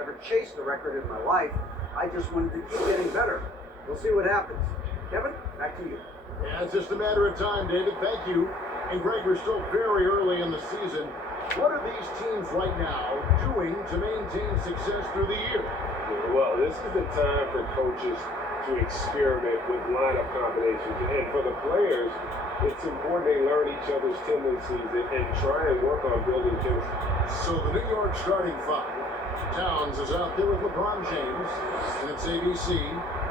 Never chased a record in my life. I just wanted to keep getting better. We'll see what happens. Kevin, back to you. Yeah, it's just a matter of time, David. Thank you. And Greg, we're still very early in the season. What are these teams right now doing to maintain success through the year? Well, this is the time for coaches to experiment with lineup combinations. And for the players, it's important they learn each other's tendencies and try and work on building chemistry. So the New York starting five. Towns is out there with LeBron James, and it's ABC.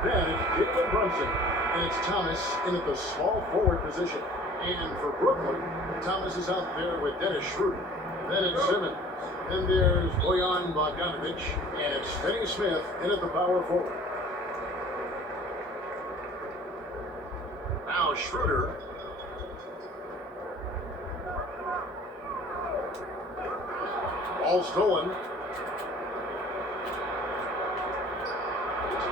Then it's Jalen Brunson, and it's Thomas in at the small forward position. And for Brooklyn, Thomas is out there with Dennis Schroeder. Then it's Simmons. Then there's Bojan Bogdanovic, and it's Finney Smith in at the power forward. Now Schroeder. Ball stolen.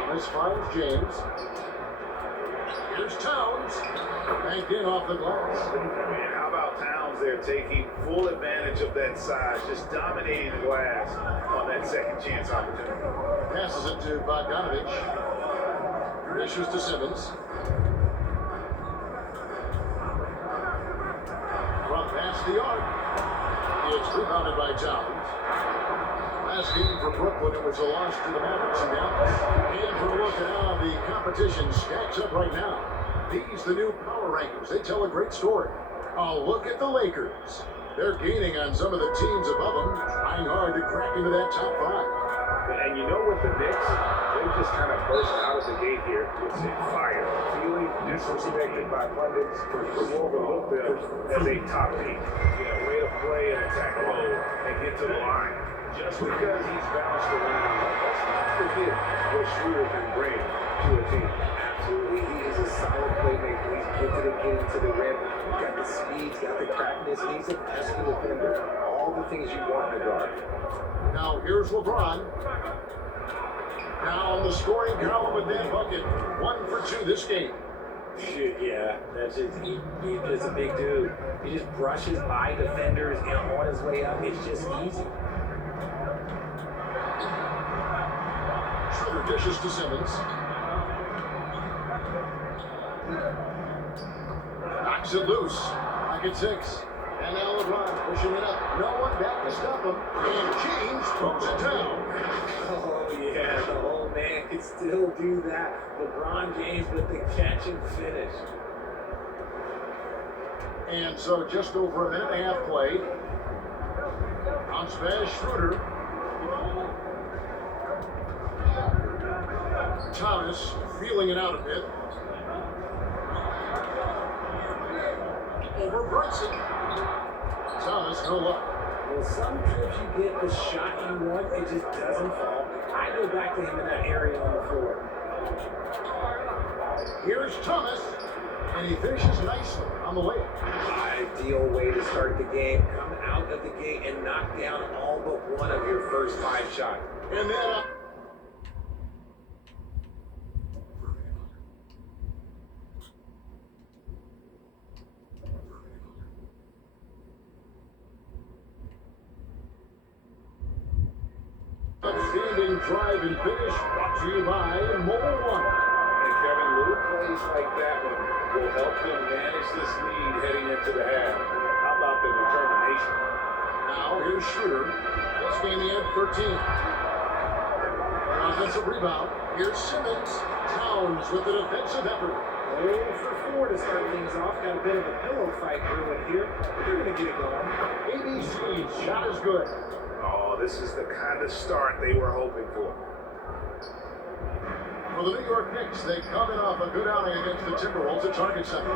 Thomas finds James. Here's Towns. Banked in off the glass. Man, how about Towns there taking full advantage of that size, just dominating the glass on that second chance opportunity. Passes it to Bogdanovic. Issues to Simmons. From past the arc. It's rebounded by Towns. Last game for Brooklyn, it was a loss to the Mavericks in Dallas. And for a look at how the competition stacks up right now. These, the new power rankings, they tell a great story. A look at the Lakers. They're gaining on some of the teams above them, trying hard to crack into that top five. And you know what, the Knicks, they just kind of burst out of the gate here with some fire, feeling disrespected by pundits who overlook them as a top team. Way to play and attack low and get to the line. Just because he's bounced around, let's not forget what Schroeder can bring to a team. Absolutely, he is a solid playmaker. He's gifted at getting to the rim. He's got the speed, he's got the crackness, and he's a pesky defender. All the things you want in a guard. Now here's LeBron. Now on the scoring column with that bucket. 1 for 2 this game. Shit, yeah, that's just, he's just a big dude. He just brushes by defenders and on his way up. It's just easy. Schroeder dishes to Simmons. Knocks it loose. Back at 6. And now LeBron pushing it up. No one back to stop him. And James throws it down. Oh, yeah, the old man can still do that. LeBron James with the catch and finish. And so just over a minute and a half played. On smash, Schroeder. Thomas feeling it out a bit. Over Brunson. Thomas, no luck. Well, some trips you get the shot you want, it just doesn't fall. I go back to him in that area on the floor. Here's Thomas, and he finishes nicely on the layup. Ideal way to start the game. Come out of the gate and knock down all but one of your first 5 shots. And then outstanding drive and finish brought to you by Mobile One. And Kevin, little plays like that one will help them manage this lead heading into the half. How about the determination? Now here's Schroeder. This game he had 13. An offensive rebound. Here's Simmons. Towns with the defensive effort. 0 for 4 to start things off. Got a bit of a pillow fight brewing here, but they're going to get it going. ABC's shot is good. Oh, this is the kind of start they were hoping for. For the New York Knicks, they come in off a good outing against the Timberwolves at Target Center.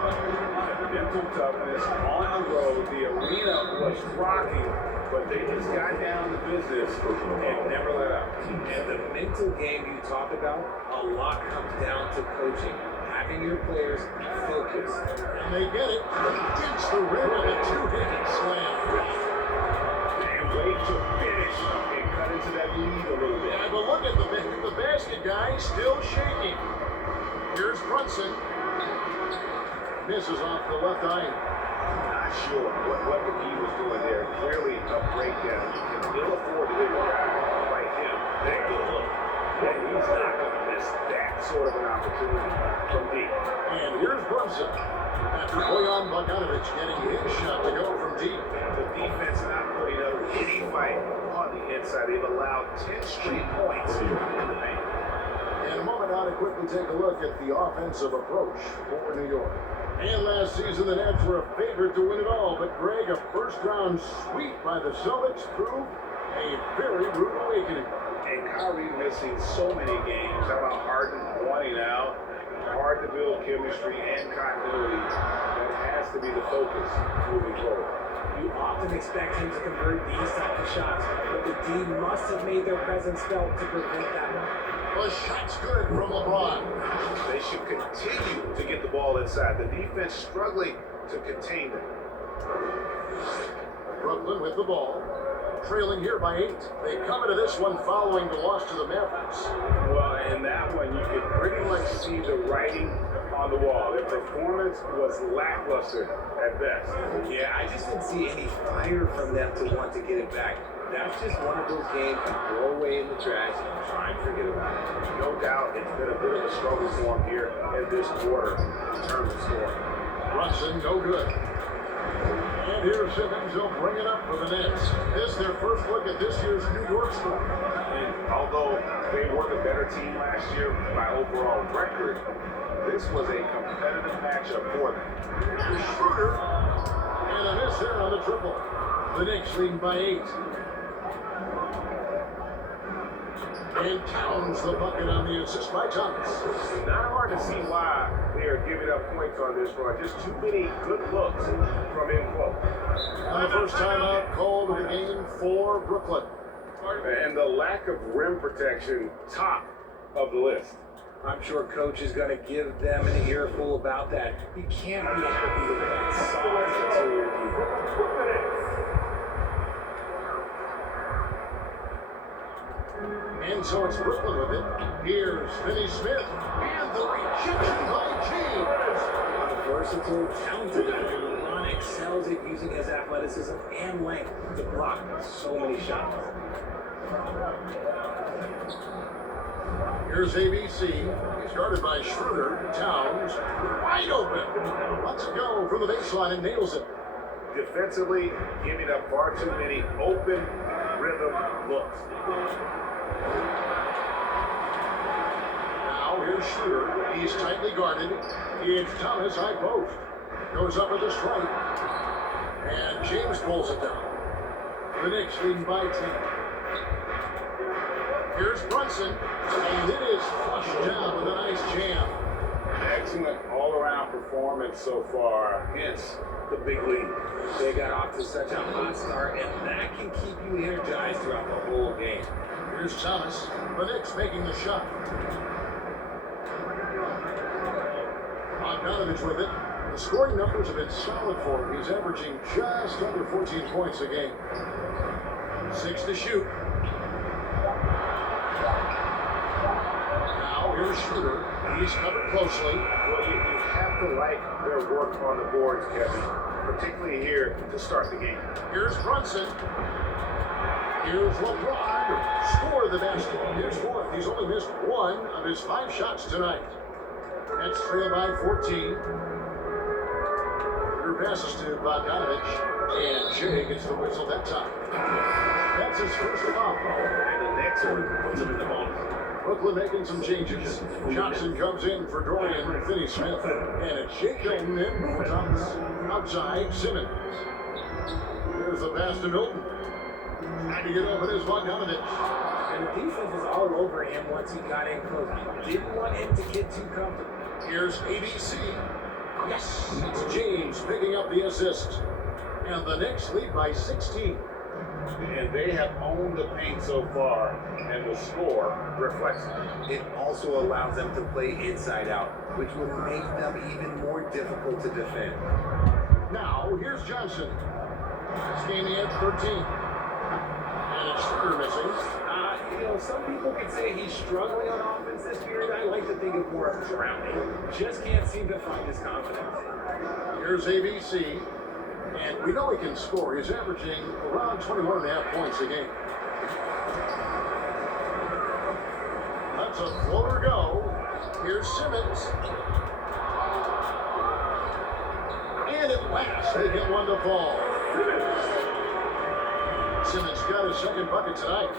Mental toughness on the road. The arena was rocking, but they just got down to business and never let up. And the mental game you talk about, a lot comes down to coaching. Having your players focus. And they get it. Against the rim with a two-handed slam. And wait to finish and cut into that lead a little bit. Yeah, but look at the basket, guys, still shaking. Here's Brunson. Misses off the left eye. Not sure what he was doing there. Clearly a breakdown. You can ill afford to hit a guy like him. They opportunity from deep. And here's Brunson. After Bojan Bogdanovic getting his shot to go from deep. The defense not putting up any fight on the inside. They've allowed 10 straight points in the paint. In a moment now to quickly take a look at the offensive approach for New York. And last season, the Nets were a favorite to win it all, but Greg, a first-round sweep by the Celtics proved a very rude awakening. And Kyrie missing so many games. How about Harden wanting out? Hard to build chemistry and continuity. That has to be the focus moving forward. You often expect him to convert these type of shots, but the D must have made their presence felt to prevent that one. The shot's good from LeBron. They should continue to get the ball inside. The defense struggling to contain them. Brooklyn with the ball, trailing here by 8. They come into this one following the loss to the Mavericks. Well, in that one, you could pretty much see the writing on the wall. Their performance was lackluster at best. Yeah, I just didn't see any fire from them to want to get it back. That's just one of those games you throw away in the trash and try and forget about it. No doubt it's been a bit of a struggle for them here in this quarter in terms of scoring. Brunson, no good. And here's Simmons, he'll bring it up for the Nets. This is their first look at this year's New York score. And although they were the better team last year by overall record, this was a competitive matchup for them. Here's Schroeder, and a miss there on the triple. The Knicks leading by 8. And Towns the bucket on the assist by Thomas. Not hard to see why they are giving up points on this run. Just too many good looks from in close. And the first time out called of the game for Brooklyn. And the lack of rim protection, top of the list. I'm sure coach is going to give them an earful about that. You can't be happy with that soft interior defense. And so it's Brooklyn with it. Here's Finney Smith. And the rejection by James. A versatile, talented defender, LeBron excels at using his athleticism and length to block so many shots. Here's ABC. He's guarded by Schroeder. Towns wide open. Lets it go from the baseline and nails it. Defensively, giving up far too many open rhythm looks. Now here's Schroeder. He's tightly guarded. It's Thomas, high post. Goes up with a strike. And James pulls it down. The Knicks leading by 10. Here's Brunson. And it is flushed down with a nice jam. Excellent all-around performance so far. Hence the big lead. They got off to such a hot start, and that can keep you energized throughout the whole game. Here's Thomas. The Knicks making the shot. Bogdanovic with it. The scoring numbers have been solid for him. He's averaging just under 14 points a game. 6 to shoot. Now here's Schroeder. He's covered closely. Well, you have to like their work on the boards, Kevin, particularly here to start the game. Here's Brunson. Here's LeBron. Score the basket. Here's fourth. He's only missed 1 of his 5 shots tonight. That's trailed by 14. Through passes to Bogdanovic. And Jay gets the whistle that time. That's his first foul. And the next one puts him in the bonus. Brooklyn making some changes. Johnson comes in for Dorian Finney-Smith. And it's Jake Hilton in for Thomas. Outside, Simmons. There's the pass to Milton. Trying to get open is Bogdanovic. And the defense was all over him once he got in close. Didn't want him to get too comfortable. Here's ABC. Yes, it's James picking up the assist. And the Knicks lead by 16. And they have owned the paint so far, and the score reflects it. It also allows them to play inside out, which will make them even more difficult to defend. Now, here's Johnson. This game he had 13. And it's Schroeder missing. Some people could say he's struggling on offense this period. I like to think of more of drowning. Just can't seem to find his confidence. Here's ABC. And we know he can score. He's averaging around 21.5 points a game. That's a floater go. Here's Here's Simmons. And at last, they get one to fall. Simmons got his second bucket tonight.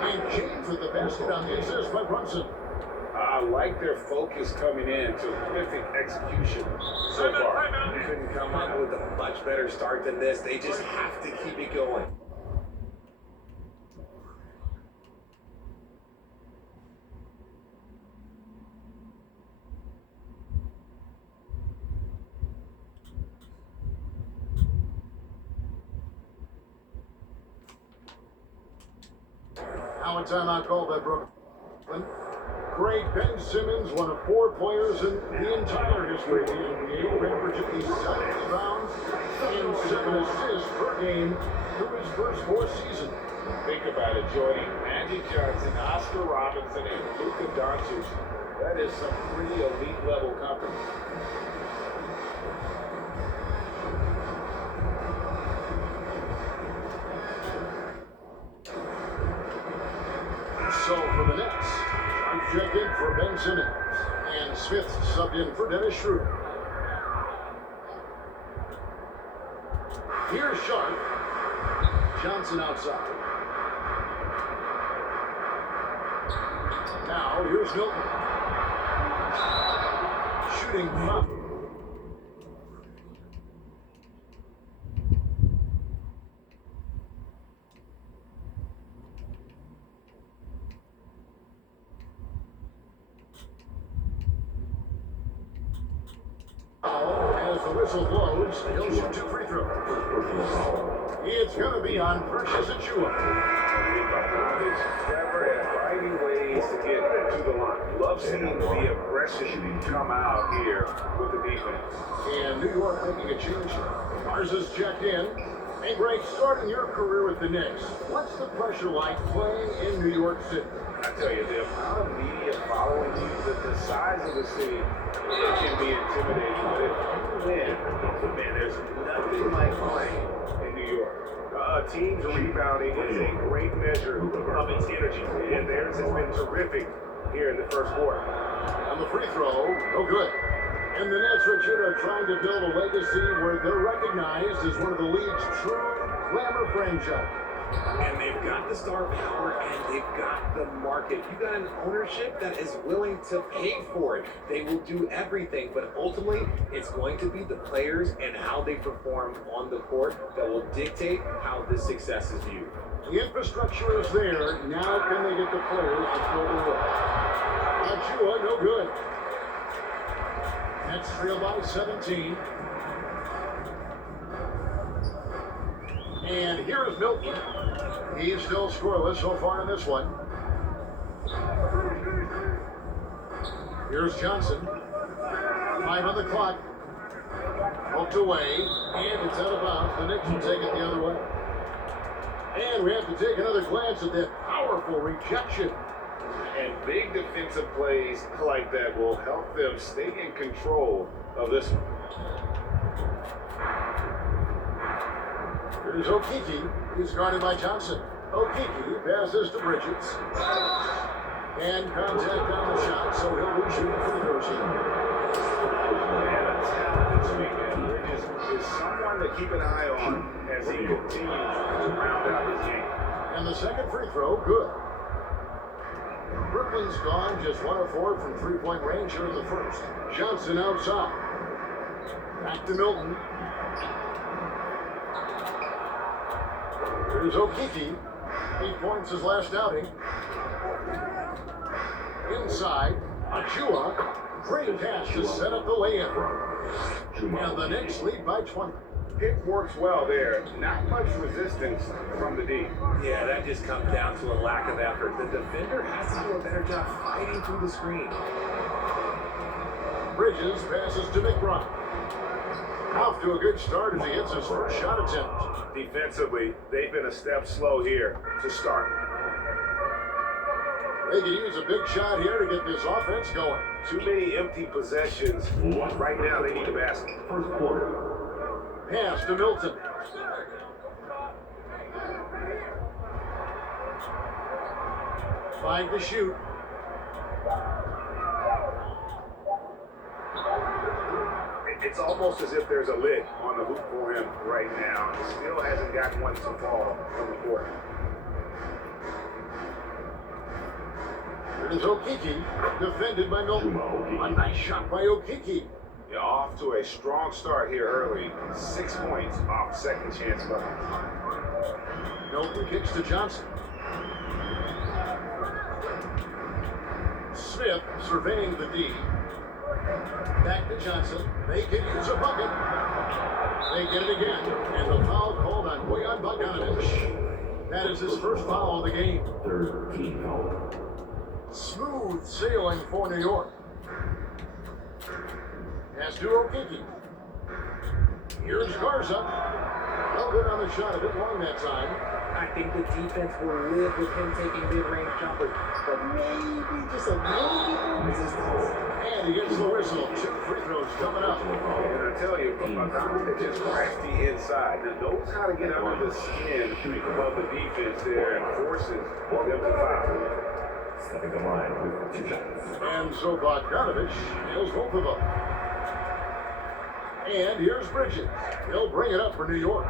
And James with the basket on the assist by Brunson. I like their focus coming in. Terrific execution so far. You couldn't come up with a much better start than this. They just have to keep it going. Now a timeout called by Brooklyn. Great Ben Simmons, one of 4 players in the entire history of the NBA, averaging 7 rebounds and 7 assists per game through his first 4 seasons. Think about it, Jordy. Magic Johnson, Oscar Robinson, and Luka Doncic. That is some pretty elite level company. So for the Nets, check in for Ben Simmons, and Smith subbed in for Dennis Schroeder. Here's Sharp. Johnson outside. Now here's Milton. Shooting foul. As the whistle blows, he'll shoot 2 free throws. It's going to be on Precious Achua. He's clever at finding ways to get to the line. Love seeing the aggression come out here with the defense. And New York making a change. Mars is checked in. Hey, Greg, starting your career with the Knicks, what's the pressure like playing in New York City? I tell you, the amount of media following you, the size of the city, it can be intimidating. But if you win, man, there's nothing like playing in New York. Teams rebounding is a great measure of its energy, and theirs has been terrific here in the first quarter. On the free throw, no good. And the Nets, Richard, are trying to build a legacy where they're recognized as one of the league's true glamour franchise. And they've got the star power and they've got the market. You got an ownership that is willing to pay for it. They will do everything, but ultimately it's going to be the players and how they perform on the court that will dictate how this success is viewed. The infrastructure is there. Now can they get the players to throw the work? Achua, no good. Nets trail by 17. And here's Milton. He's still scoreless so far in this one. Here's Johnson. 5 on the clock. Poked away. And it's out of bounds. The Knicks will take it the other way. And we have to take another glance at that powerful rejection. And big defensive plays like that will help them stay in control of this one. Here's Okeke. He's guarded by Johnson. Okeke passes to Bridges. And contact on the shot, so he'll be shooting free throws here. And a talented swing. Bridges is someone to keep an eye on as he continues to round out his game. And the second free throw, good. Brooklyn's gone just 1 of 4 from 3-point range here in the first. Johnson outside. Back to Milton. Here's Okeke. 8 points his last outing. Inside, Achua. Great pass to set up the lay-in. And the Knicks lead by 20. Pick works well there. Not much resistance from the D. Yeah, that just comes down to a lack of effort. The defender has to do a better job fighting through the screen. Bridges passes to McBride. Off to a good start as he hits his first shot attempt. Defensively, they've been a step slow here to start. They can use a big shot here to get this offense going. Too many empty possessions. Right now, they need a basket. First quarter. Pass to Milton. Five to shoot. It's almost as if there's a lid on the hoop for him right now. He still hasn't gotten one to fall from the court. It is Okiki, defended by Milton. A nice shot by Okiki. You're off to a strong start here early. 6 points off second chance bucket. Milton kicks to Johnson. Smith surveying the D. Back to Johnson. They can use a bucket. They get it again. And the foul called on Bojan Bogdanovic. That is his first foul of the game. Third team foul. Smooth sailing for New York. Has to Okiki. Here's Garza. No good on the shot. A bit long that time. I think the defense will live with him taking mid-range jumpers, but maybe just a little bit more resistance. And he gets the whistle. 2 free throws coming up. And I tell you, Bogdanovic is crafty inside. He knows how to get under the skin of the defense there and forces them to foul. Stepping the line with 2 shots. And so Bogdanovic nails both of them. And here's Bridges. He'll bring it up for New York.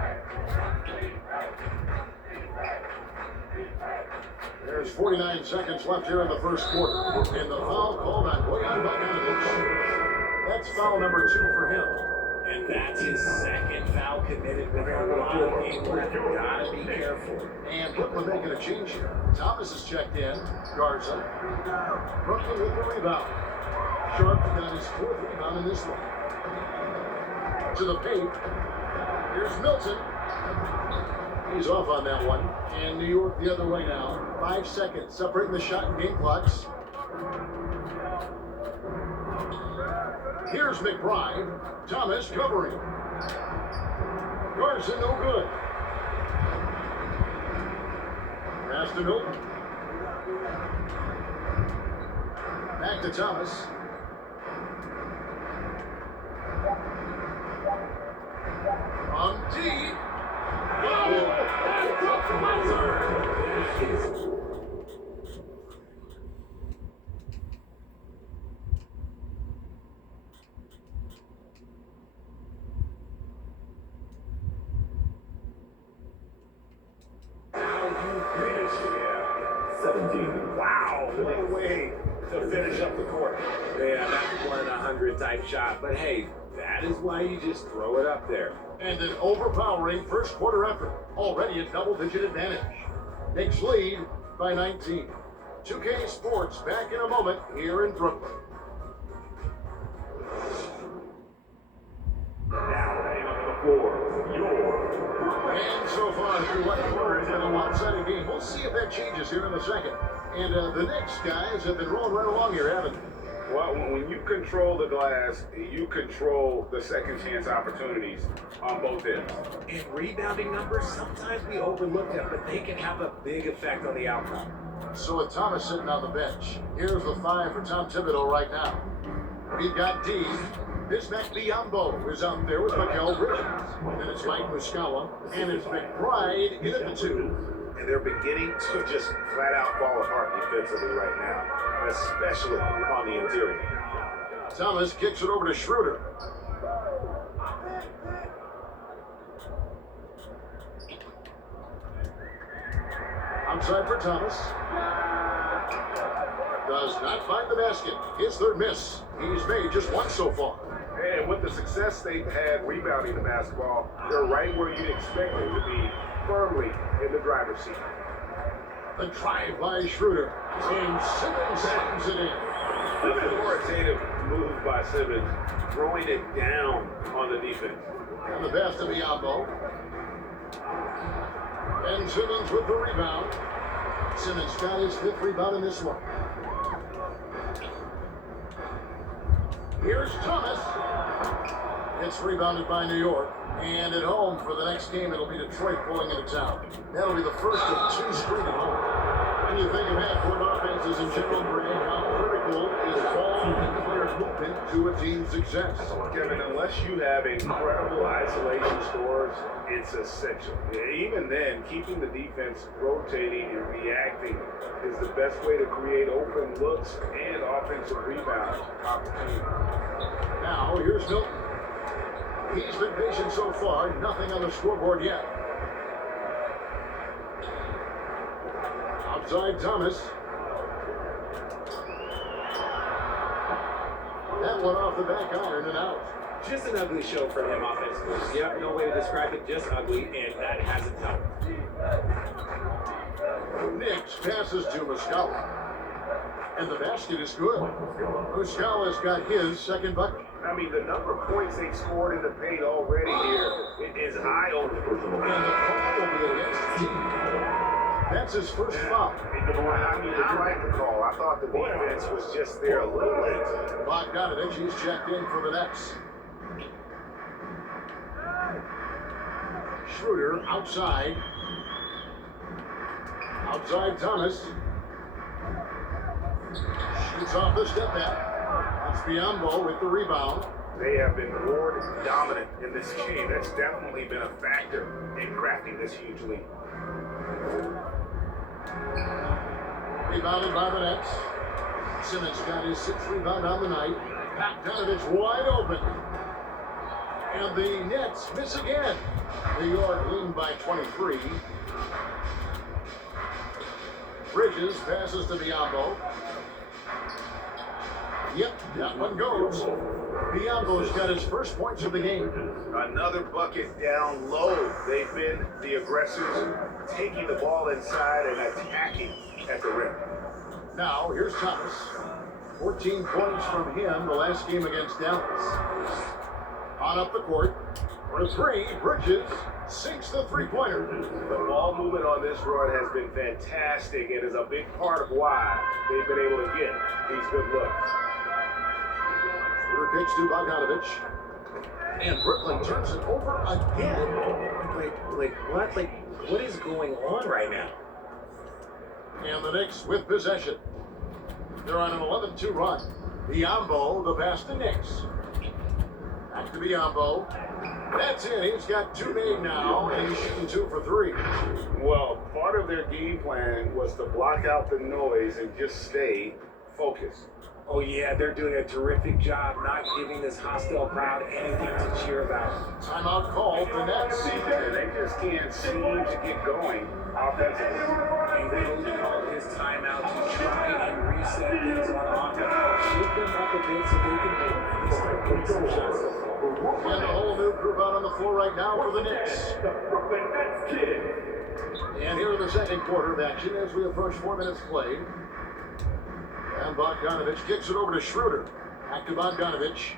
There's 49 seconds left here in the first quarter. And the foul called on Bojan Bogdanovic. That's foul number 2 for him. And that's his second foul committed with a lot of game left. You gotta be careful. And Brooklyn making a change here. Thomas is checked in. Garza. Brooklyn with the rebound. Sharp got his 4th rebound in this one. To the paint. Here's Milton. He's off on that one. And New York the other way now. 5 seconds separating the shot and game clocks. Here's McBride. Thomas covering. Garza no good. Pass to Milton. Back to Thomas. On D. Wow, what a way to finish up the court. Yeah, that's 1 in 100 type shot. But hey, that is why you just throw it up there. And an overpowering first quarter effort. Already a double-digit advantage. Knicks lead by 19. 2K Sports back in a moment here in Brooklyn. Now laying on the floor, And so far through one quarter, it's been a one-sided game. We'll see if that changes here in a second. And the Knicks guys have been rolling right along here, haven't they? Well, when you control the glass, you control the second chance opportunities on both ends. And rebounding numbers, sometimes we overlook them, but they can have a big effect on the outcome. So with Thomas sitting on the bench, here's the 5 for Tom Thibodeau right now. We've got D. Bismack Biyombo is out there with Mikal Bridges. Then it's Mike Muscala, and it's McBride in at the 2. And they're beginning to just flat out fall apart defensively right now, especially on the interior. Thomas kicks it over to Schroeder. Outside for Thomas. Does not find the basket. His 3rd miss. He's made just 1 so far. And with the success they've had rebounding the basketball, they're right where you'd expect them to be, firmly in the driver's seat. The drive by Schroeder. And Simmons slams it in. An authoritative move by Simmons, throwing it down on the defense. And the pass to Biyombo. And Simmons with the rebound. Simmons got his 5th rebound in this one. Here's Thomas. It's rebounded by New York. And at home for the next game, it'll be Detroit pulling into town. That'll be the first of 2 straight at home. When you think of half-court offenses in general, Greg, how critical is ball and player movement to a team's success? Kevin, unless you have incredible isolation scores, it's essential. Even then, keeping the defense rotating and reacting is the best way to create open looks and offensive rebound opportunities. Now, here's Milton. He's been patient so far, nothing on the scoreboard yet. Outside Thomas. That one off the back iron and out. Just an ugly show from him offensively. Yep, no way to describe it, just ugly, and that hasn't helped. Knicks passes to Mustafa. And the basket is good. Mustafa's got his second bucket. I mean, the number of points they've scored in the paint already here is eye-opening. And the call will be against the team. That's his first foul. I mean, I like the call. I thought the defense was just there a little late. Bogdanovich, he's checked in for the Nets. Schroeder outside. Outside Thomas. Shoots off the step back. That's Biombo with the rebound. They have been more dominant in this game. That's definitely been a factor in crafting this huge lead. Rebounded by the Nets. Simmons got his sixth rebound on the night. Bogdanovich wide open. And the Nets miss again. New York lead by 23. Bridges passes to Biombo. Yep, that one goes. Biombo's got his first points of the game. Another bucket down low. They've been the aggressors, taking the ball inside and attacking at the rim. Now, here's Thomas. 14 points from him the last game against Dallas. On up the court. For three, Bridges sinks the three-pointer. The ball movement on this run has been fantastic and is a big part of why they've been able to get these good looks. Pitch to Bogdanovich. And Brooklyn turns it over again. What is going on right now? And the Knicks with possession. They're on an 11-2 run. Biombo, the pass to Knicks. Back to Biombo. That's it. He's got two made now, and he's shooting 2 for 3. Well, part of their game plan was to block out the noise and just stay focused. Oh yeah, they're doing a terrific job not giving this hostile crowd anything to cheer about. Timeout called the Nets. They just can't seem to get going offensively. And Coach called his timeout to try and reset things on offense. Shake them up a bit so they can start getting some shots. And a whole new group out on the floor right now for the Knicks. And here in the second quarter of action as we approach 4 minutes played. And Bogdanovich kicks it over to Schroeder. Back to Bogdanovich.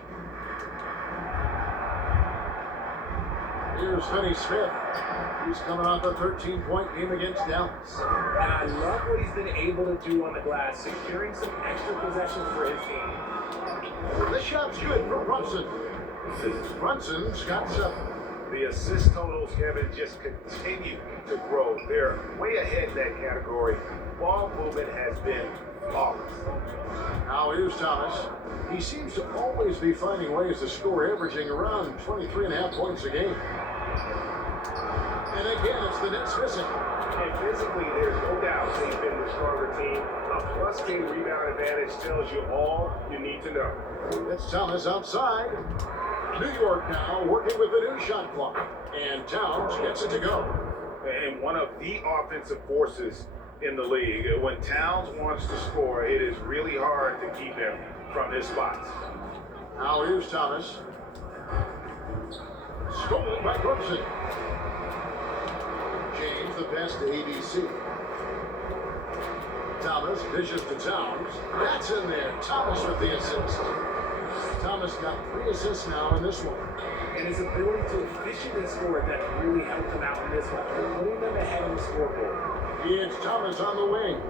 Here's Finney Smith. He's coming off a 13-point game against Dallas. And I love what he's been able to do on the glass, securing some extra possessions for his team. The shot's good for Brunson. Brunson's got 7. The assist totals, Kevin, just continue to grow. They're way ahead in that category. Ball movement has been flawless. Now here's Thomas. He seems to always be finding ways to score, averaging around 23.5 points a game. And again, it's the Nets missing. And physically, there's no doubt they've been the stronger team. A plus-game rebound advantage tells you all you need to know. It's Thomas outside. New York now working with the new shot clock. And Towns gets it to go. And one of the offensive forces in the league. When Towns wants to score, it is really hard to keep him from his spots. Now here's Thomas. Stolen by Brunson. James the pass to ABC. Thomas dishes to Towns. That's in there. Thomas with the assist. Thomas got 3 assists now in this one. And his ability to efficiently score that really helped him out in this one, putting them ahead on the scoreboard. It's Thomas on the wing.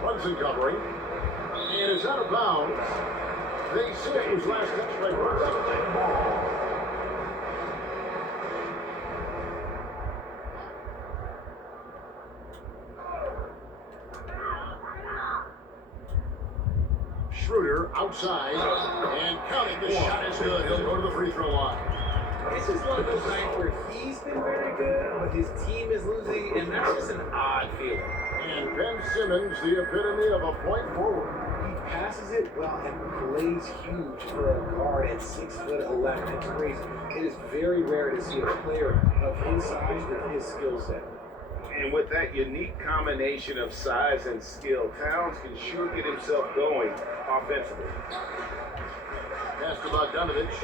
Brunson covering. And it's out of bounds. They say it was last touch by Brunson. Schroeder outside and counting. The shot is good. He'll go to the free throw line. It's just one of those nights where he's been very good, but his team is losing, and that's just an odd feeling. And Ben Simmons, the epitome of a point forward. He passes it well and plays huge for a guard at 6'11". It's crazy. It is very rare to see a player of his size with his skill set. And with that unique combination of size and skill, Towns can sure get himself going offensively. Pass to Bogdanovich.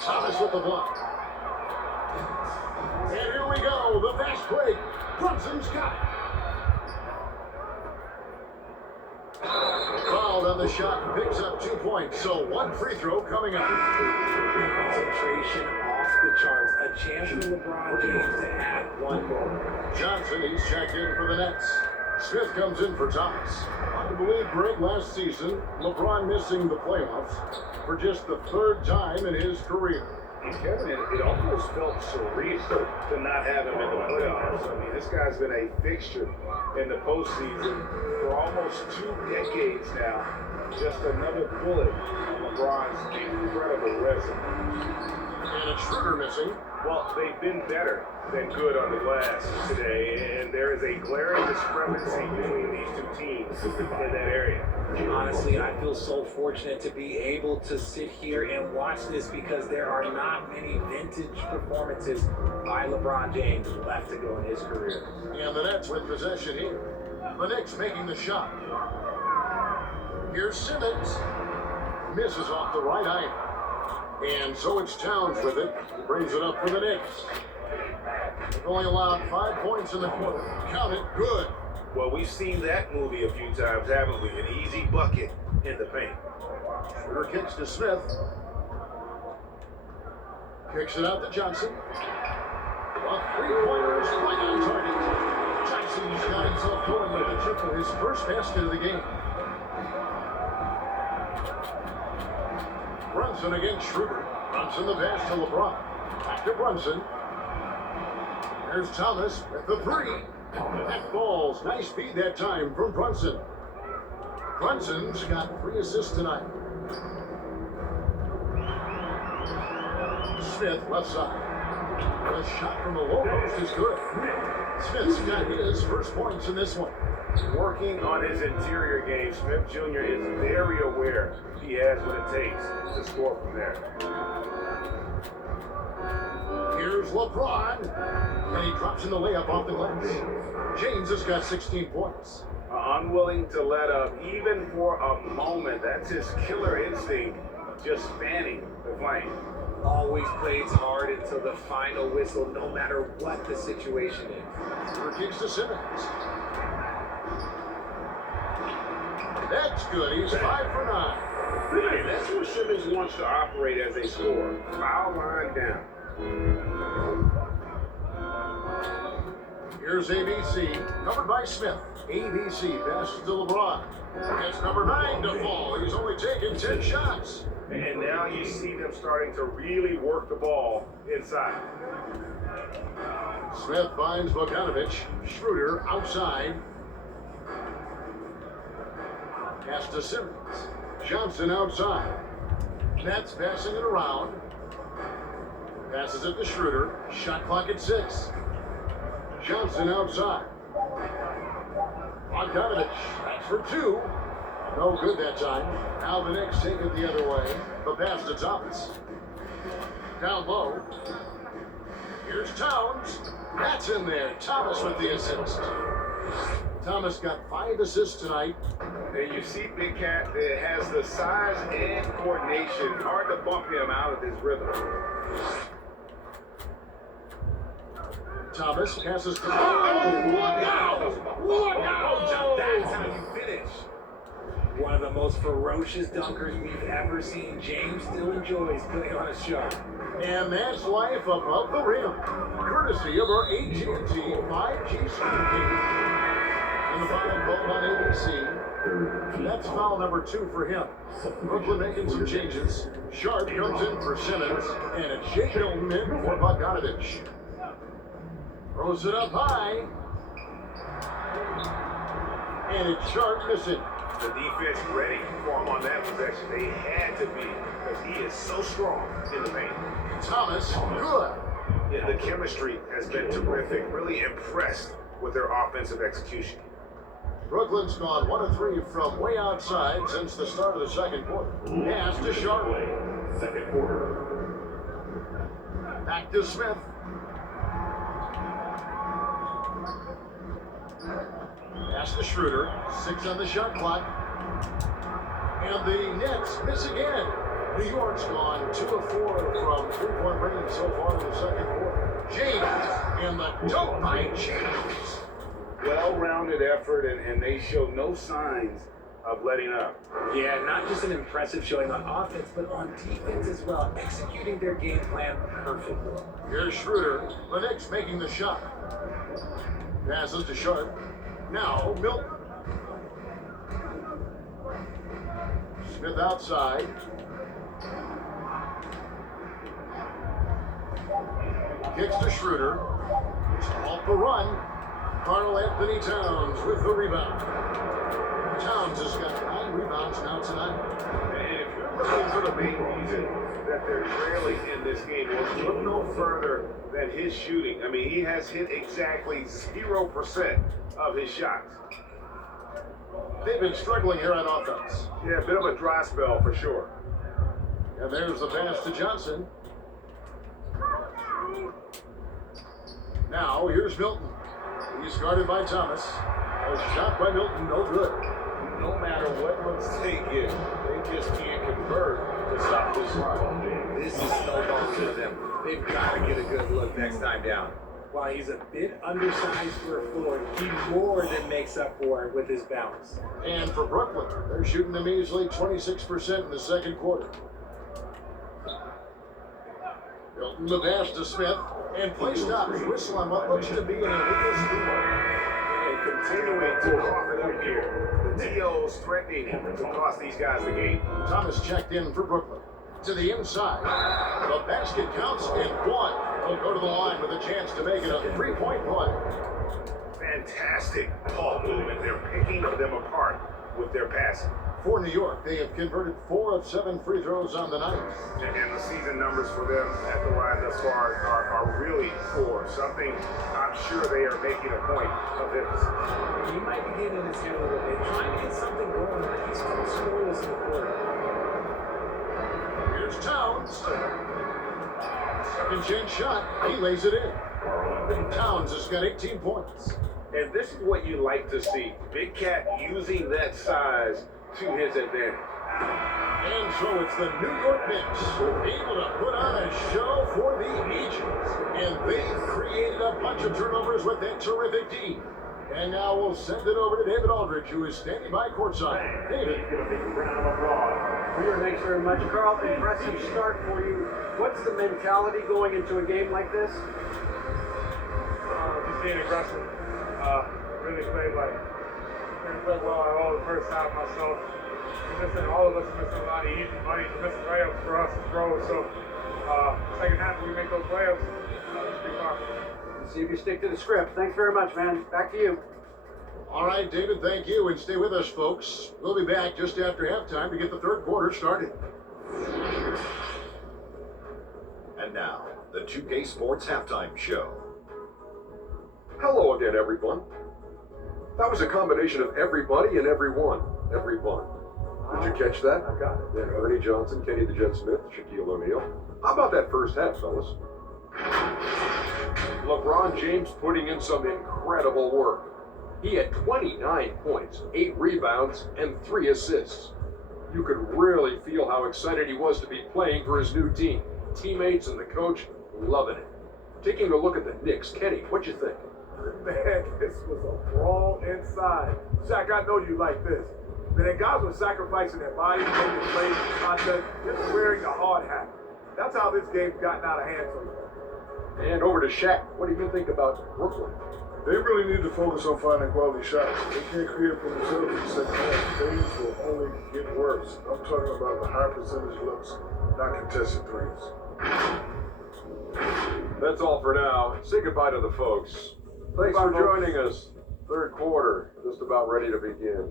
Thomas with the block. And here we go, the fast break. Brunson's got it. Fouled on the shot and picks up 2 points, so 1 free throw coming up. Concentration off the charts. A chance for LeBron James to add 1 more. Johnson, he's checked in for the Nets. Smith comes in for Thomas. Hard to believe, Greg, last season, LeBron missing the playoffs for just the 3rd time in his career. And Kevin, it almost felt surreal to not have him in the playoffs. I mean, this guy's been a fixture in the postseason for almost 2 decades now. Just another bullet on LeBron's incredible resume. And a Schroeder missing. Well, they've been better than good on the glass today, and there is a glaring discrepancy between these 2 teams in that area. Honestly, I feel so fortunate to be able to sit here and watch this because there are not many vintage performances by LeBron James left to go in his career. And the Nets with possession here. The Knicks making the shot. Here's Simmons. Misses off the right iron. And so it's Towns with it. He brings it up for the Knicks. They've only allowed 5 points in the quarter. Count it, good. Well, we've seen that movie a few times, haven't we? An easy bucket in the paint. Schroeder kicks to Smith. Kicks it out to Johnson. A 3-pointer is right on target. Johnson's got himself going with a triple, his first basket of the game. Brunson against Schroeder. Brunson the pass to LeBron. Back to Brunson. There's Thomas with the 3. That falls. Nice feed that time from Brunson. Brunson's got 3 assists tonight. Smith left side. The shot from the low post is good. Smith's got his first points in this one. Working on his interior game, Smith Jr. is very aware he has what it takes to score from there. Here's LeBron. And he drops in the layup off the glass. James has got 16 points. Unwilling to let up, even for a moment. That's his killer instinct, just fanning the flame. Always plays hard until the final whistle, no matter what the situation is. Schroeder kicks to Simmons. That's good. He's 5 for 9. Hey, that's where Simmons wants to operate as a scorer. Foul line down. Here's ABC, covered by Smith. ABC passes to LeBron. Gets number 9 to fall. He's only taken 10 shots. And now you see them starting to really work the ball inside. Smith finds Bogdanovich. Schroeder outside. Pass to Simmons. Johnson outside. Nets passing it around. Passes it to Schroeder. Shot clock at 6. Johnson outside. Bogdanovich. That's for 2. No good that time. Now the Knicks take it the other way. The pass to Thomas. Down low. Here's Towns. That's in there. Thomas with the assist. Thomas got 5 assists tonight. And you see Big Cat that has the size and coordination. Hard to bump him out of his rhythm. Thomas passes to... Look out! Look out! That's how you finish. One of the most ferocious dunkers we've ever seen. James still enjoys putting on a show. And that's life above the rim. Courtesy of our AT&T 5G Speed. And the final call on ABC. That's foul number 2 for him. Brooklyn making some changes. Sharp comes in for Simmons. And it's Jake Hilton in for Bogdanovich. Throws it up high. And it's Sharp missing. The defense ready for him on that possession. They had to be because he is so strong in the paint. Thomas, good. Yeah, the chemistry has been terrific. Really impressed with their offensive execution. Brooklyn's gone 1 of 3 from way outside since the start of the second quarter. Pass to Sharp. Second quarter. Back to Smith. Pass to Schroeder. 6 on the shot clock. And the Nets miss again. New York's gone 2 of 4 from 3-point range so far in the second quarter. James and the dope by James. Well-rounded effort, and they show no signs of letting up. Yeah, not just an impressive showing on offense, but on defense as well, executing their game plan perfectly. Here's Schroeder. The Knicks making the shot. Passes to Sharp. Now Milton. Smith outside. Kicks to Schroeder. It's off the run. Karl Anthony Towns with the rebound. Towns has got 9 rebounds now tonight. And if you're looking for the main reason that they're trailing in this game, well, look no further than his shooting. I mean, he has hit exactly 0% of his shots. They've been struggling here on offense. Yeah, a bit of a dry spell for sure. And there's the pass to Johnson. Now here's Milton. He's guarded by Thomas. A shot by Milton, no good. No matter what looks they get, they just can't convert to stop this run. This is snowballing to them. They've got to get a good look next time down. While he's a bit undersized for a forward, he more than makes up for it with his bounce. And for Brooklyn, they're shooting a measly 26% in the second quarter. Milton the pass to Smith, and play stops. Whistle on what looks to be an illegal steal. And continuing to cough it up here. The TO's threatening to cost these guys the game. Thomas checked in for Brooklyn. To the inside. The basket counts in 1. He'll go to the line with a chance to make it a 3-point play. Fantastic ball movement. They're picking them apart with their passing. For New York, they have converted 4 of 7 free throws on the night. And the season numbers for them at the line thus far are really poor. Something I'm sure they are making a point of emphasis. He might be getting in his head a little bit, trying to get something going, but he's still scoreless in the quarter. Here's Towns. Second chance shot. He lays it in. Towns has got 18 points. And this is what you like to see. Big Cat using that size to his advantage. And so it's the New York Knicks able to put on a show for the ages. And they've created a bunch of turnovers with that terrific team. And now we'll send it over to David Aldridge, who is standing by courtside. David. Give a big round of applause. Thanks very much, Carl. Impressive start for you. What's the mentality going into a game like this? Just being aggressive. Really played well at all the first half myself. All of us are missing a lot of easy money, missing layups for us as pros. So second half we make those layups, it's be fine. See if you stick to the script. Thanks very much, man. Back to you. All right, David, thank you. And stay with us, folks. We'll be back just after halftime to get the third quarter started. And now, the 2K Sports Halftime Show. Hello again, everyone. That was a combination of everybody and everyone. Everyone. Did you catch that? I got it. Yeah, Ernie Johnson, Kenny the Jet Smith, Shaquille O'Neal. How about that first half, fellas? LeBron James putting in some incredible work. He had 29 points, 8 rebounds, and 3 assists. You could really feel how excited he was to be playing for his new team. Teammates and the coach loving it. Taking a look at the Knicks, Kenny, what'd you think? Man, this was a brawl inside. Shaq, I know you like this. Man, the guys were sacrificing their bodies, making plays in contact, just wearing a hard hat. That's how this game's gotten out of hand so far. And over to Shaq. What do you think about Brooklyn? They really need to focus on finding quality shots. They can't create for themselves in the second half. Things will only get worse. I'm talking about the high percentage looks, not contested threes. That's all for now. Say goodbye to the folks. Thanks for joining us. Third quarter, just about ready to begin.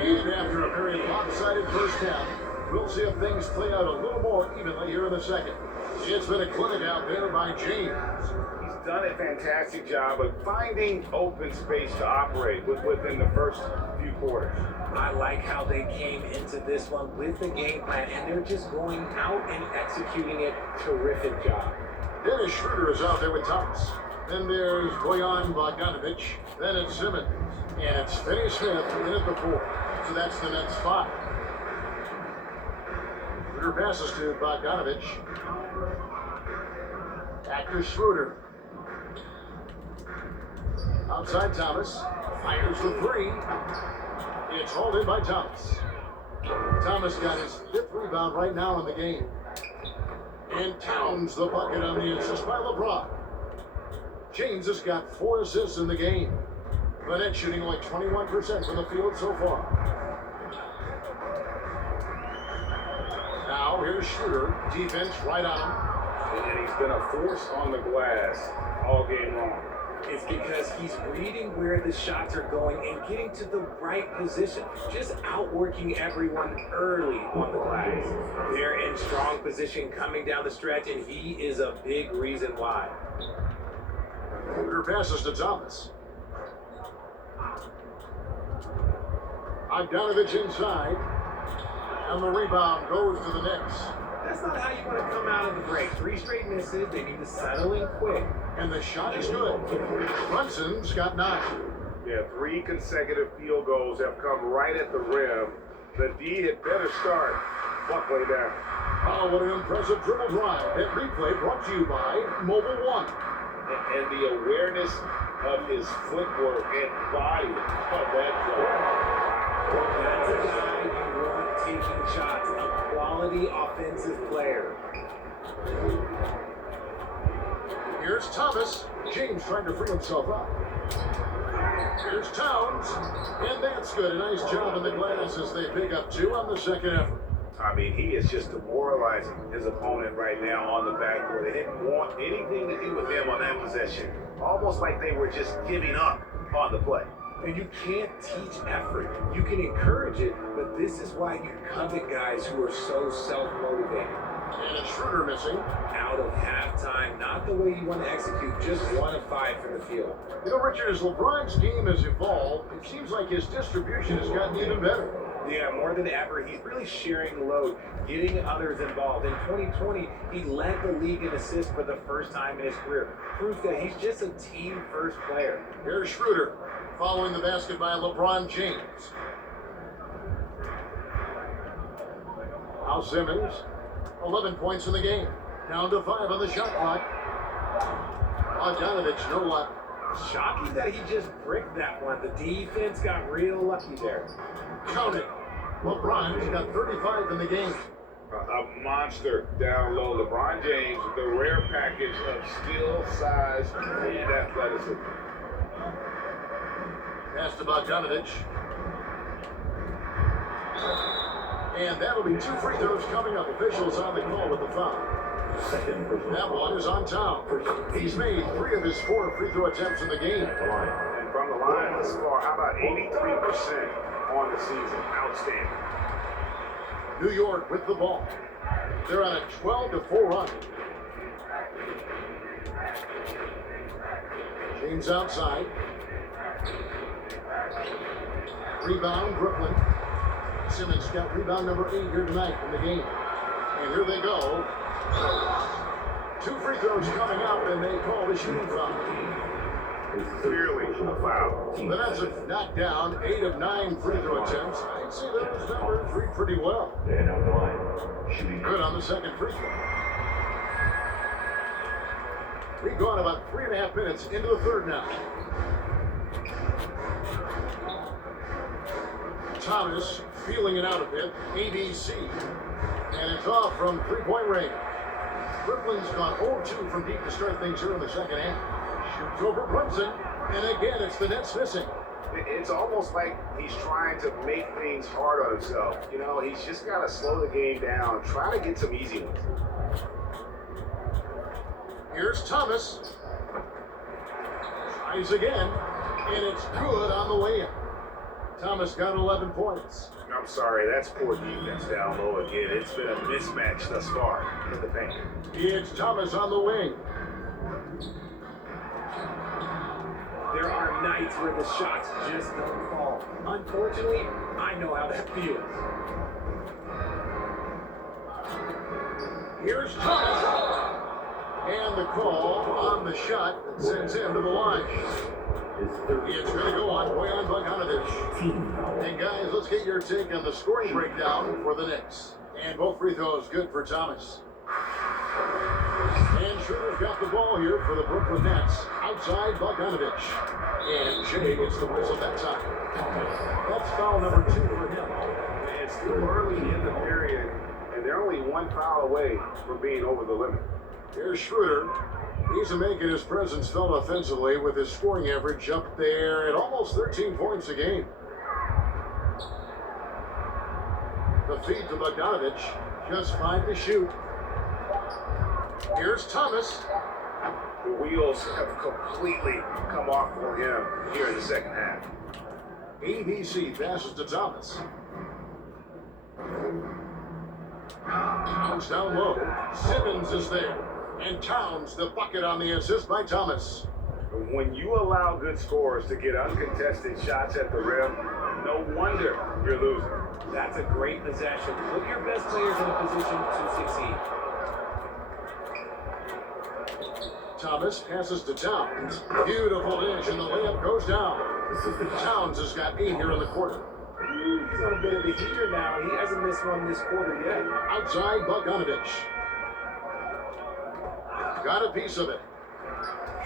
And after a very lopsided first half, We'll see if things play out a little more evenly here in the second. It's been a clinic out there by James. He's done a fantastic job of finding open space to operate within the first few quarters. I like how they came into this one with the game plan, and they're just going out and executing it. Terrific job. Dennis Schroeder is out there with Thomas. Then there's Bojan Bogdanovic. Then it's Simmons. And it's Finney Smith in at the 4. So that's the Nets 5. Schroeder passes to Bogdanovic. Back to Schroeder. Outside Thomas. Fires the 3. It's hauled in by Thomas. Thomas got his 5th rebound right now in the game. And Towns the bucket on the assist by LeBron. James has got 4 assists in the game. The Nets shooting only 21% from the field so far. Now here's Schroeder. Defense right on him. And he's been a force on the glass all game long. It's because he's reading where the shots are going and getting to the right position. Just outworking everyone early on the glass. They're in strong position coming down the stretch, and he is a big reason why. Schroeder passes to Thomas. Bogdanovic inside. And the rebound goes to the Knicks. That's not how you want to come out of the break. 3 straight misses. They need to settle in quick. And the shot is good. Brunson's got 9. Yeah, 3 consecutive field goals have come right at the rim. The D had better start. Buckley down. Oh, what an impressive dribble drive. That replay brought to you by Mobile One. And the awareness of his footwork and body of that drive. That's a guy you want taking shots. A quality offensive player. Here's Thomas. James trying to free himself up. Here's Towns. And that's good. A nice job in the glass as they pick up 2 on the second effort. I mean, he is just demoralizing his opponent right now on the backboard. They didn't want anything to do with him on that possession. Almost like they were just giving up on the play. And you can't teach effort. You can encourage it, but this is why you covet guys who are so self-motivated. And it's Schroeder missing. Out of halftime, not the way you want to execute, just 1 of 5 from the field. You know, Richard, as LeBron's game has evolved, it seems like his distribution has gotten even better. Yeah, more than ever, he's really sharing the load, getting others involved. In 2020, he led the league in assists for the first time in his career. Proof that he's just a team-first player. Here's Schroeder, following the basket by LeBron James. Now Simmons, 11 points in the game. Down to 5 on the shot clock. Bogdanovic, no luck. Shocking that he just bricked that one. The defense got real lucky there. Count it. LeBron's got 35 in the game. A monster down low. LeBron James with the rare package of skill, size, and athleticism. Pass to Bogdanovic. And that'll be 2 free throws coming up. Officials on the call with the foul. That one is on Towns. He's made 3 of his 4 free throw attempts in the game. And from the line thus far, how about 83% on the season? Outstanding. New York with the ball. They're on a 12-4 run. James outside. Rebound, Brooklyn. Simmons got rebound number 8 here tonight in the game. And here they go. 2 free throws coming up, and they call the shooting foul. Clearly a foul. The Nets have knocked down 8 of 9 free throw attempts. I'd say those numbers read pretty well. Good on the second free throw. We've gone about 3.5 minutes into the third now. Thomas feeling it out a bit. ABC. And it's off from 3-point range. Brooklyn's gone 0-2 from deep to start things here in the second half. Shoots over Brunson. And again, it's the Nets missing. It's almost like he's trying to make things hard on himself. You know, he's just got to slow the game down, try to get some easy ones. Here's Thomas. Tries again. And it's good on the way in. Thomas got 11 points. I'm sorry, that's poor defense down low again. It's been a mismatch thus far in the paint. It's Thomas on the wing. There are nights where the shots just don't fall. Unfortunately, I know how that feels. Here's Thomas. And the call on the shot that sends him to the line. It's going to go on Bojan Bogdanovic. And guys, let's get your take on the scoring breakdown for the Knicks. And both free throws good for Thomas. And Schroeder's got the ball here for the Brooklyn Nets. Outside Bogdanovic. And Jay gets the whistle that time. That's foul number 2 for him. It's too early in the period, and they're only one foul away from being over the limit. Here's Schroeder. He's making his presence felt offensively with his scoring average up there at almost 13 points a game. The feed to Bogdanovic. Just 5 to shoot. Here's Thomas. The wheels have completely come off for him here in the second half. ABC passes to Thomas. Towns down low. Simmons is there. And Towns the bucket on the assist by Thomas. When you allow good scorers to get uncontested shots at the rim, no wonder you're losing. That's a great possession. Put your best players in a position to succeed. Thomas passes to Towns. Beautiful dish, and the layup goes down. Towns has got 8 here in the quarter. He's on a bit of a heater now. He hasn't missed one this quarter yet. Outside Bogdanovic. Got a piece of it.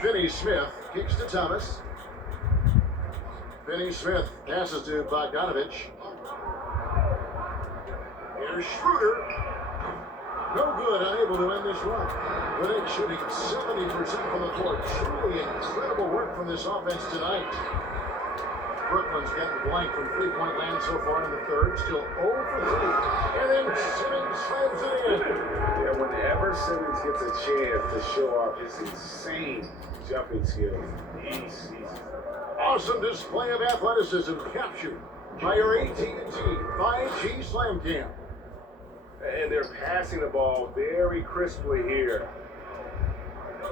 Finney-Smith kicks to Thomas. Finney-Smith passes to Bogdanovic. Here's Schroeder. No good, unable to end this run. The Knicks shooting 70% from the court. Truly incredible work from this offense tonight. Brooklyn's getting blank from three-point land so far in the third. Still 0 for 3. And then Simmons slams it in. Yeah, whenever Simmons gets a chance to show off his insane jumping skills, he's Awesome display of athleticism captured by your AT&T 5G Slam Cam. and they're passing the ball very crisply here.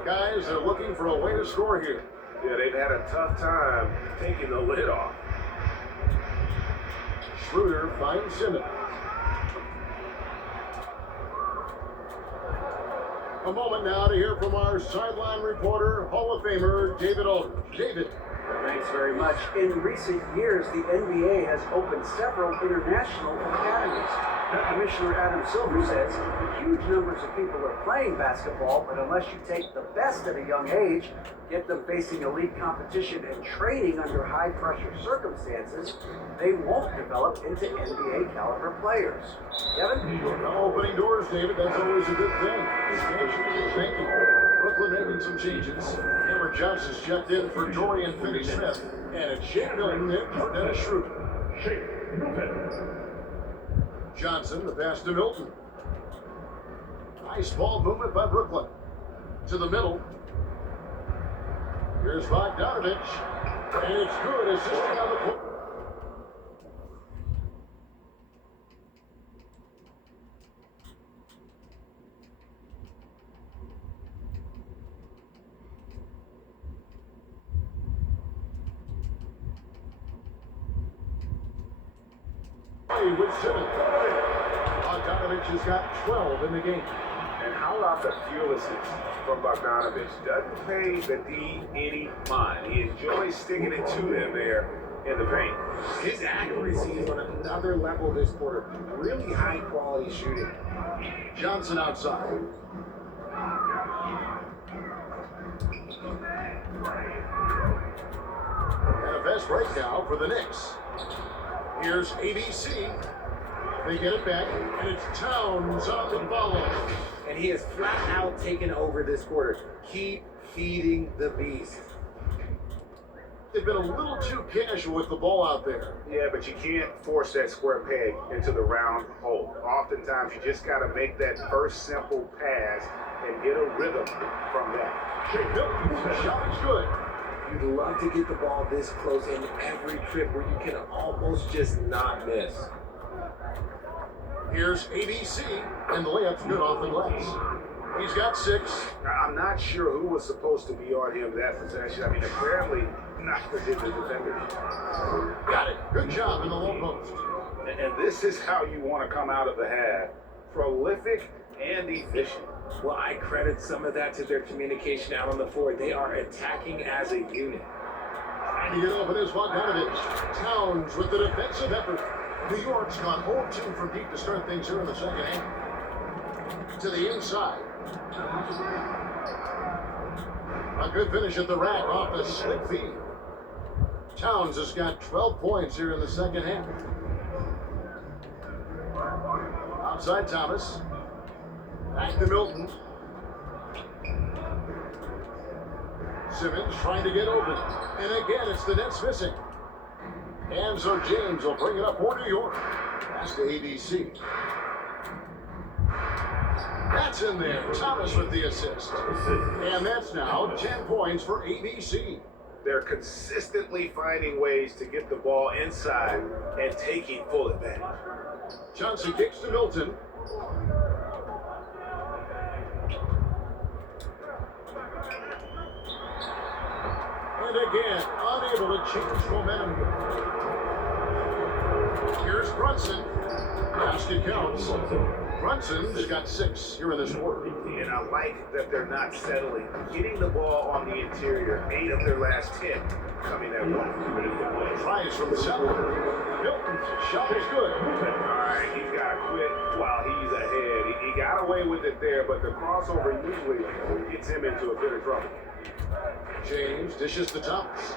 Guys are looking for a way to score here. Yeah, they've had a tough time taking the lid off. Schroeder finds Simmons. A moment now to hear from our sideline reporter, Hall of Famer David Aldridge. David. Thanks very much. In recent years, the NBA has opened several international academies. Commissioner Adam Silver says huge numbers of people are playing basketball, but unless you take the best at a young age, get them facing elite competition and training under high-pressure circumstances, they won't develop into NBA-caliber players. Kevin? Opening doors, David. That's always a good thing. Thank you. Brooklyn making some changes. Cameron Johnson's checked in for Dorian Finney-Smith. And it's Shake Milton in for Dennis Schroeder. Shake Milton. Johnson, the pass to Milton. Nice ball movement by Brooklyn. To the middle. Here's Bogdanovic. And it's good, assisting on the court. With Simmons. Bogdanovic has got 12 in the game. And how about the fearlessness from Bogdanovic? Doesn't pay the D any mind. He enjoys sticking it to them there in the paint. His accuracy is on another level this quarter. Really high quality shooting. Johnson outside. And a fast break now for the Knicks. Here's ABC. They get it back, and it's Towns on the follow. And he has flat out taken over this quarter. Keep feeding the beast. They've been a little too casual with the ball out there. Yeah, but you can't force that square peg into the round hole. Oftentimes, you just got to make that first simple pass and get a rhythm from that. Shake Milton. Shot is good. You'd love to get the ball this close in every trip where you can almost just not miss. Here's ABC, and the layup's good off the glass. He's got 6. I'm not sure who was supposed to be on him that possession. I mean, apparently neither did the defender. Got it. Good job in the low post. And this is how you want to come out of the half. Prolific and efficient. Well, I credit some of that to their communication out on the floor. They are attacking as a unit. Trying to get open is Bogdanovich. Towns with the defensive effort. New York's gone 0-2 from deep to start things here in the second half. To the inside. A good finish at the rack off the slick feed. Towns has got 12 points here in the second half. Outside Thomas. Back to Milton. Simmons trying to get open. And again, it's the Nets missing. And so James will bring it up for New York. Pass to ABC. That's in there. Thomas with the assist. And that's now 10 points for ABC. They're consistently finding ways to get the ball inside and taking full advantage. Johnson kicks to Milton. And again, unable to change momentum. Here's Brunson. Basket counts. Brunson's got 6 here in this quarter. And I like that they're not settling. Getting the ball on the interior, 8 of their last 10 coming that way. Tries from the 7. Milton's shot is good. All right, he's got to quit while he's ahead. He got away with it there, but the crossover usually gets him into a bit of trouble. James dishes to Thomas.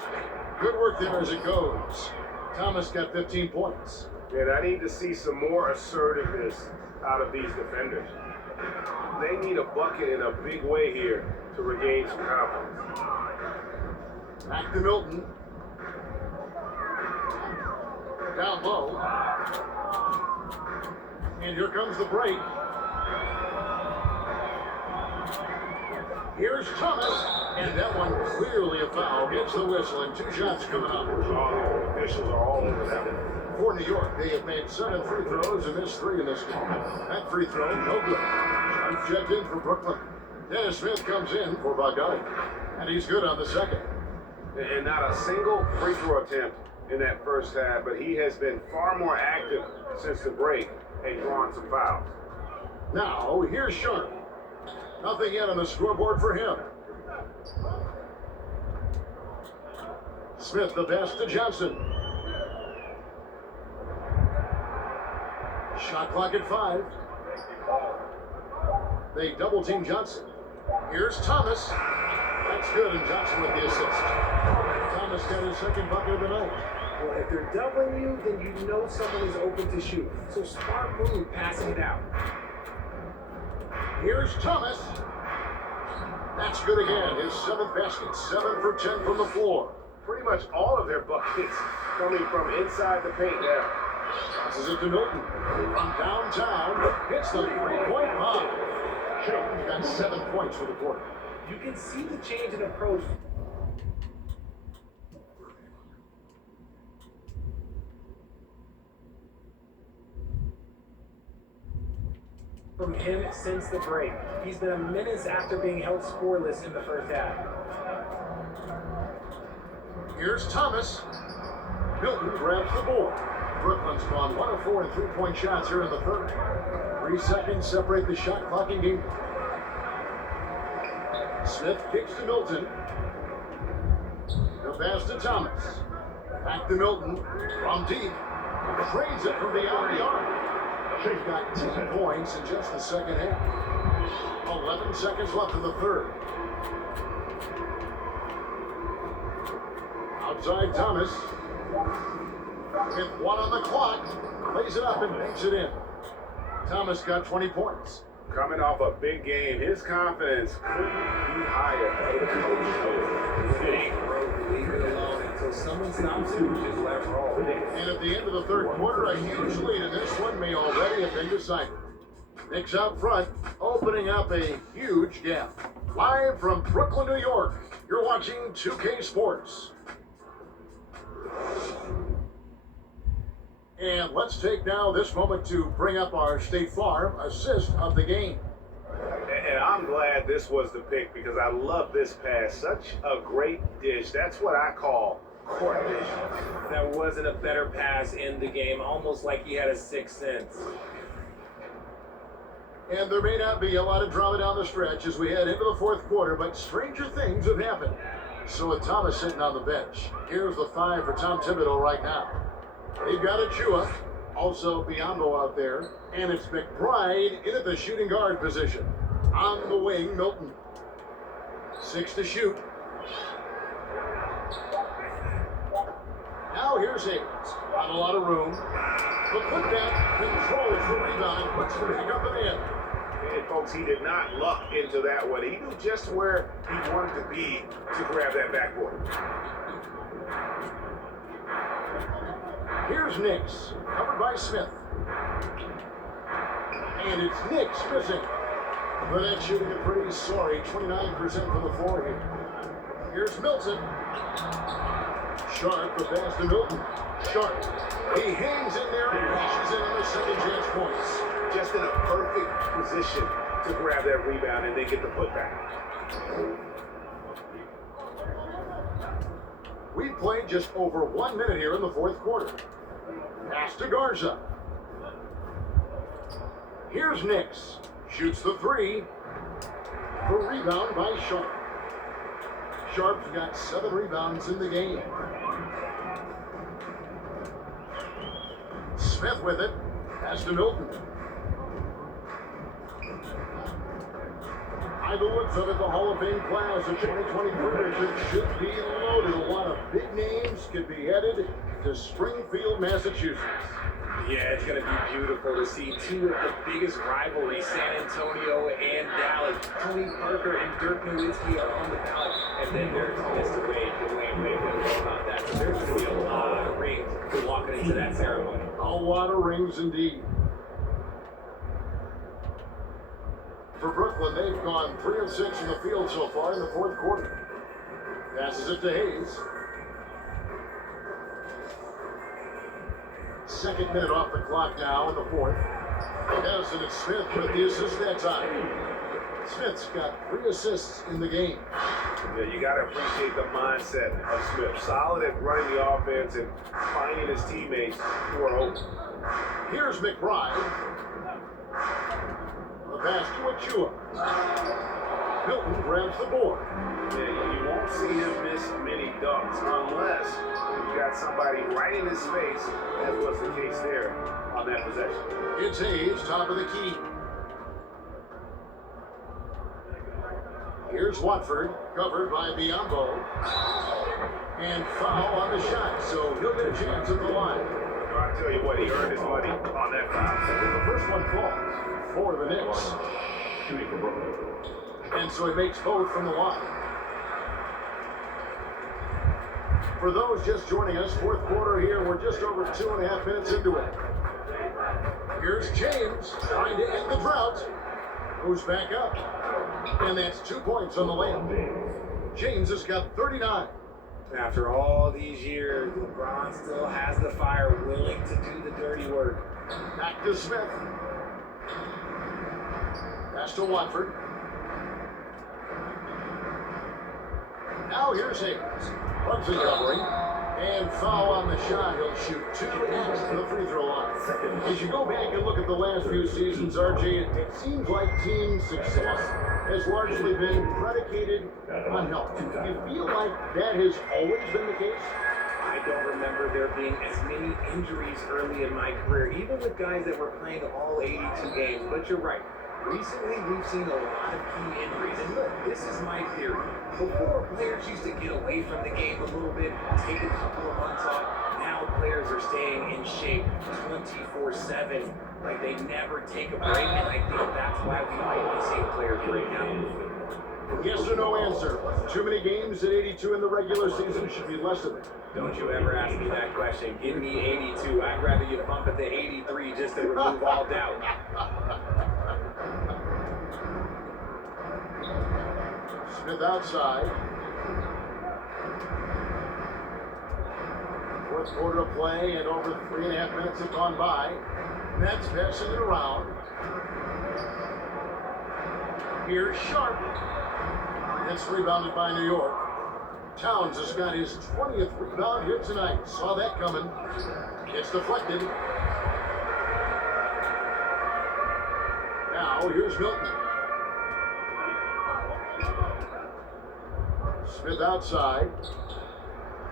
Good work there as it goes. Thomas got 15 points. And I need to see some more assertiveness out of these defenders. They need a bucket in a big way here to regain some confidence. Back to Milton. Down low. And here comes the break. Here's Thomas. And that one clearly a foul. Gets the whistle and 2 shots coming up. All the officials are all over that one. For New York, they have made 7 free throws and missed 3 in this game. That free throw, no good. Shots checked in for Brooklyn. Dennis Smith comes in for Bogdanovich. And he's good on the second. And not a single free throw attempt in that first half, but he has been far more active since the break and drawn some fouls. Now, here's Sharp. Nothing yet on the scoreboard for him. Smith the pass to Johnson. Shot clock at 5. They double team Johnson. Here's Thomas. That's good, and Johnson with the assist. Thomas got his second bucket of the night. Well, if they're doubling you, then you know someone is open to shoot. So smart move passing it out. Here's Thomas. That's good again. His 7th basket. 7 for 10 from the floor. Pretty much all of their buckets coming from inside the paint now. Passes it to Milton. From downtown, hits the 3-point line. He's got 7 points for the quarter. You can see the change in approach from him since the break. He's been a menace after being held scoreless in the first half. Here's Thomas. Milton grabs the board. Brooklyn's gone 1 of 4 in 3-point shots here in the third. 3 seconds separate the shot clock and game. Smith kicks to Milton. The pass to Thomas. Back to Milton. From deep. Trades it from beyond the arc. They've got 10 points in just the second half. 11 seconds left in the third. Outside Thomas. With 1 on the clock. Lays it up and makes it in. Thomas got 20 points. Coming off a big game, his confidence couldn't be higher. Leave it alone until someone stops him. Just let it roll. And at the end of the third quarter, a huge lead in this one may already have been decided. Knicks out front, opening up a huge gap. Live from Brooklyn, New York, You're watching 2K Sports. And let's take now this moment to bring up our State Farm assist of the game. And I'm glad this was the pick because I love this pass. Such a great dish. That's what I call court vision. There wasn't a better pass in the game, almost like he had a sixth sense. And there may not be a lot of drama down the stretch as we head into the fourth quarter, but stranger things have happened. So with Thomas sitting on the bench, here's the 5 for Tom Thibodeau right now. They've got Achua, also Biombo out there, and it's McBride in at the shooting guard position. On the wing, Milton. 6 to shoot. Now here's Hayes. Not a lot of room. The putback controls the rebound and puts it back up and in. And folks, he did not luck into that one. He knew just where he wanted to be to grab that backboard. Here's Knicks, covered by Smith. And it's Knicks missing. Burnett shooting a pretty sorry 29% from the floor here. Here's Milton. Sharp, the pass to Milton. Sharp. He hangs in there and rushes in on the second chance points. Just in a perfect position to grab that rebound and then get the putback. We played just over 1 minute here in the fourth quarter. Pass to Garza. Here's Knicks. Shoots the 3. The rebound by Sharp. Sharp's got 7 rebounds in the game. Smith with it. Pass to Milton. By the looks of it, the Hall of Fame class of 2023 should be loaded. A lot of big names could be headed to Springfield, Massachusetts. Yeah, it's going to be beautiful to see two of the biggest rivalries, San Antonio and Dallas. Tony Parker and Dirk Nowitzki are on the ballot. And then there's Mr. Wade, Dwayne Wade, about that. So there's going to be a lot of rings walking into that ceremony. A lot of rings indeed. For Brooklyn, they've gone 3 of 6 in the field so far in the fourth quarter. Passes it to Hayes. Second minute off the clock now in the fourth. Yes, and it's Smith with the assist that time. Smith's got 3 assists in the game. Yeah, you got to appreciate the mindset of Smith. Solid at running the offense and finding his teammates who are open. Here's McBride. The pass to Achua. Milton grabs the board. Yeah, you won't see him miss many dunks unless you've got somebody right in his face, as was the case there on that possession. It's Hayes, top of the key. Here's Watford, covered by Biombo. And foul on the shot, so he'll get a chance at the line. I tell you what, he earned his money on that foul. The first one falls for the Knicks. Shooting for Brooklyn. And so he makes both from the line. For those just joining us, fourth quarter here, we're just over 2.5 minutes into it. Here's James trying to end the drought. Moves back up. And that's 2 points on the layup. James has got 39. After all these years, LeBron still has the fire, willing to do the dirty work. Back to Smith. Pass to Watford. Now here's Hayes. Runs the covering. And foul on the shot. He'll shoot 2 to the free throw line. As you go back and look at the last few seasons, RJ, it seems like team success has largely been predicated on health. Do you feel like that has always been the case? I don't remember there being as many injuries early in my career, even with guys that were playing all 82 games. But you're right. Recently, we've seen a lot of key injuries. And look, this is my theory. Before, players used to get away from the game a little bit, take a couple of months off. Now players are staying in shape 24/7. Like they never take a break. And I think that's why we might be seeing players break down. Yes or no answer. Too many games at 82 in the regular season should be less of it. Don't you ever ask me that question. Give me 82. I'd rather you bump it to 83 just to remove all doubt. Smith outside. Fourth quarter of play and over 3.5 minutes have gone by. Nets passing it around. Here's Sharp. It's rebounded by New York. Towns has got his 20th rebound here tonight. Saw that coming. It's deflected. Now here's Milton. Smith outside.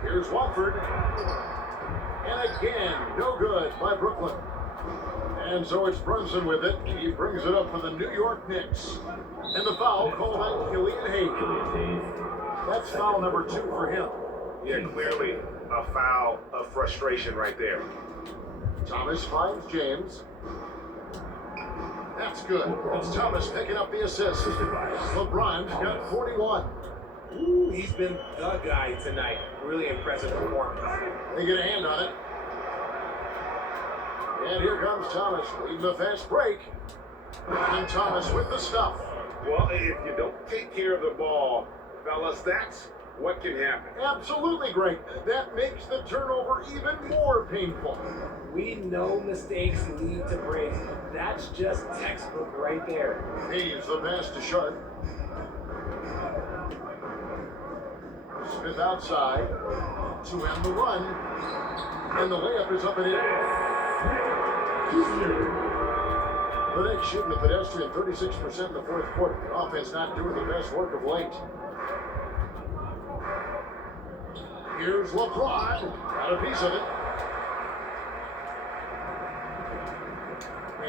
Here's Watford. And again, no good by Brooklyn. And so it's Brunson with it. He brings it up for the New York Knicks. And the foul called on Killian Hayes. That's foul number 2 for him. Yeah, clearly a foul of frustration right there. Thomas finds James. That's good. It's Thomas picking up the assist. LeBron's got 41. Ooh, he's been the guy tonight. Really impressive performance. They get a hand on it. And here comes Thomas leading the fast break. And Thomas with the stuff. Well, if you don't take care of the ball, fellas, that's what can happen. Absolutely great. That makes the turnover even more painful. We know mistakes lead to breaks. That's just textbook right there. Hayes the pass to Sharp. Smith outside to end the run. And the layup is up and in. The Knicks shooting a pedestrian 36% in the fourth quarter. The offense not doing the best work of late. Here's LeBron. Got a piece of it.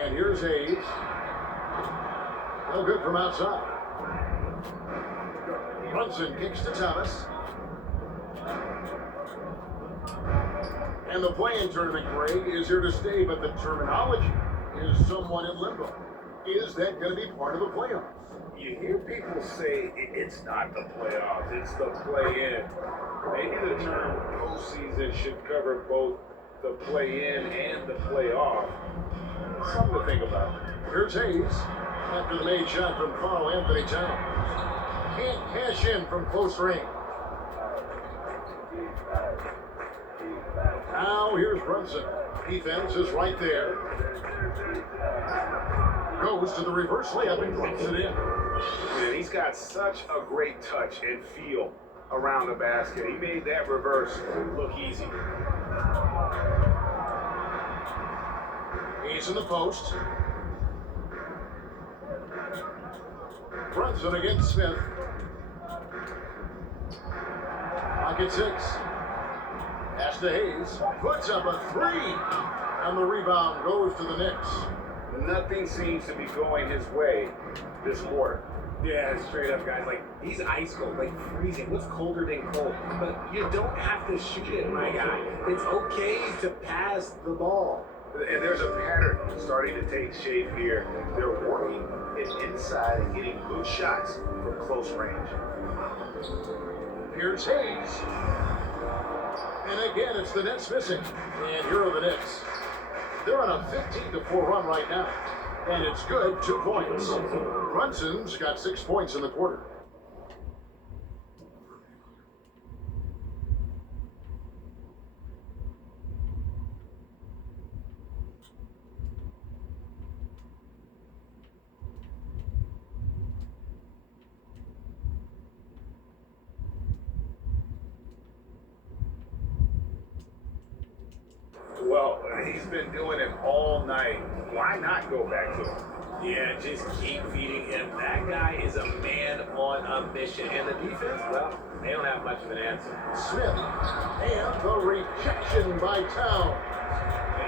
And here's Hayes. No good from outside. Brunson kicks to Thomas. And the play-in tournament, Greg, is here to stay, but the terminology is somewhat in limbo. Is that going to be part of the playoffs? You hear people say it's not the playoffs, it's the play-in. Maybe the term postseason should cover both the play-in and the playoff. Something to think about. Here's Hayes after the made shot from Carl Anthony Towns. Can't cash in from close range. Now here's Brunson. Defense is right there. Goes to the reverse layup and drops it in. And he's got such a great touch and feel around the basket. He made that reverse look easy. He's in the post. Brunson against Smith. Pocket 6. Pass to Hayes. Puts up a 3. And the rebound goes to the Knicks. Nothing seems to be going his way this quarter. Yeah, straight up, guys. Like, he's ice cold, like freezing. What's colder than cold? But you don't have to shoot it, my guy. It's okay to pass the ball. And there's a pattern starting to take shape here. They're working it inside and getting good shots from close range. Here's Hayes. And again, it's the Nets missing. And here are the Knicks. They're on a 15-4 run right now. And it's good, 2 points. Brunson's got 6 points in the quarter. Well, he's been doing it all night. Why not go back to him? Yeah, just keep feeding him. That guy is a man on a mission. And the defense, well, they don't have much of an answer. Smith. And the rejection by Towns.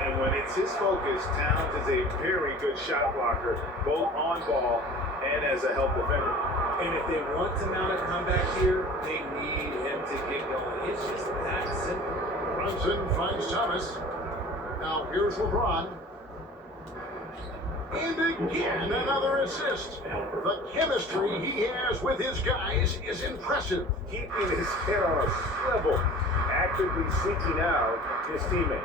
And when it's his focus, Towns is a very good shot blocker, both on ball and as a help defender. And if they want to mount a comeback here, they need him to get going. It's just that simple. Brunson finds Thomas. Now here's LeBron. And again, another assist. The chemistry he has with his guys is impressive. Keeping his head on a swivel, actively seeking out his teammate.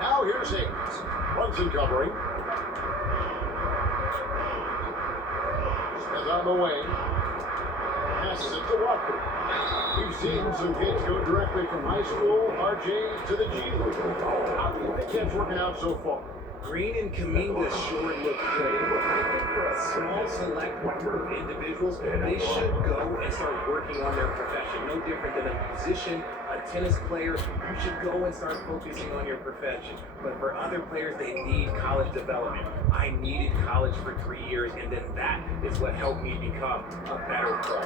Now here's Hayes. Brunson covering. Smith on the wing. passes it to Watford. We've seen some kids go directly from high school, RJ, to the G League. How do you think that's working out so far? Green and Kaminga sure look good. And look, I think for a small select group of individuals, they should go and start working on their profession. No different than a musician, a tennis player. You should go and start focusing on your profession. But for other players, they need college development. I needed college for 3 years, and then that is what helped me become a better pro.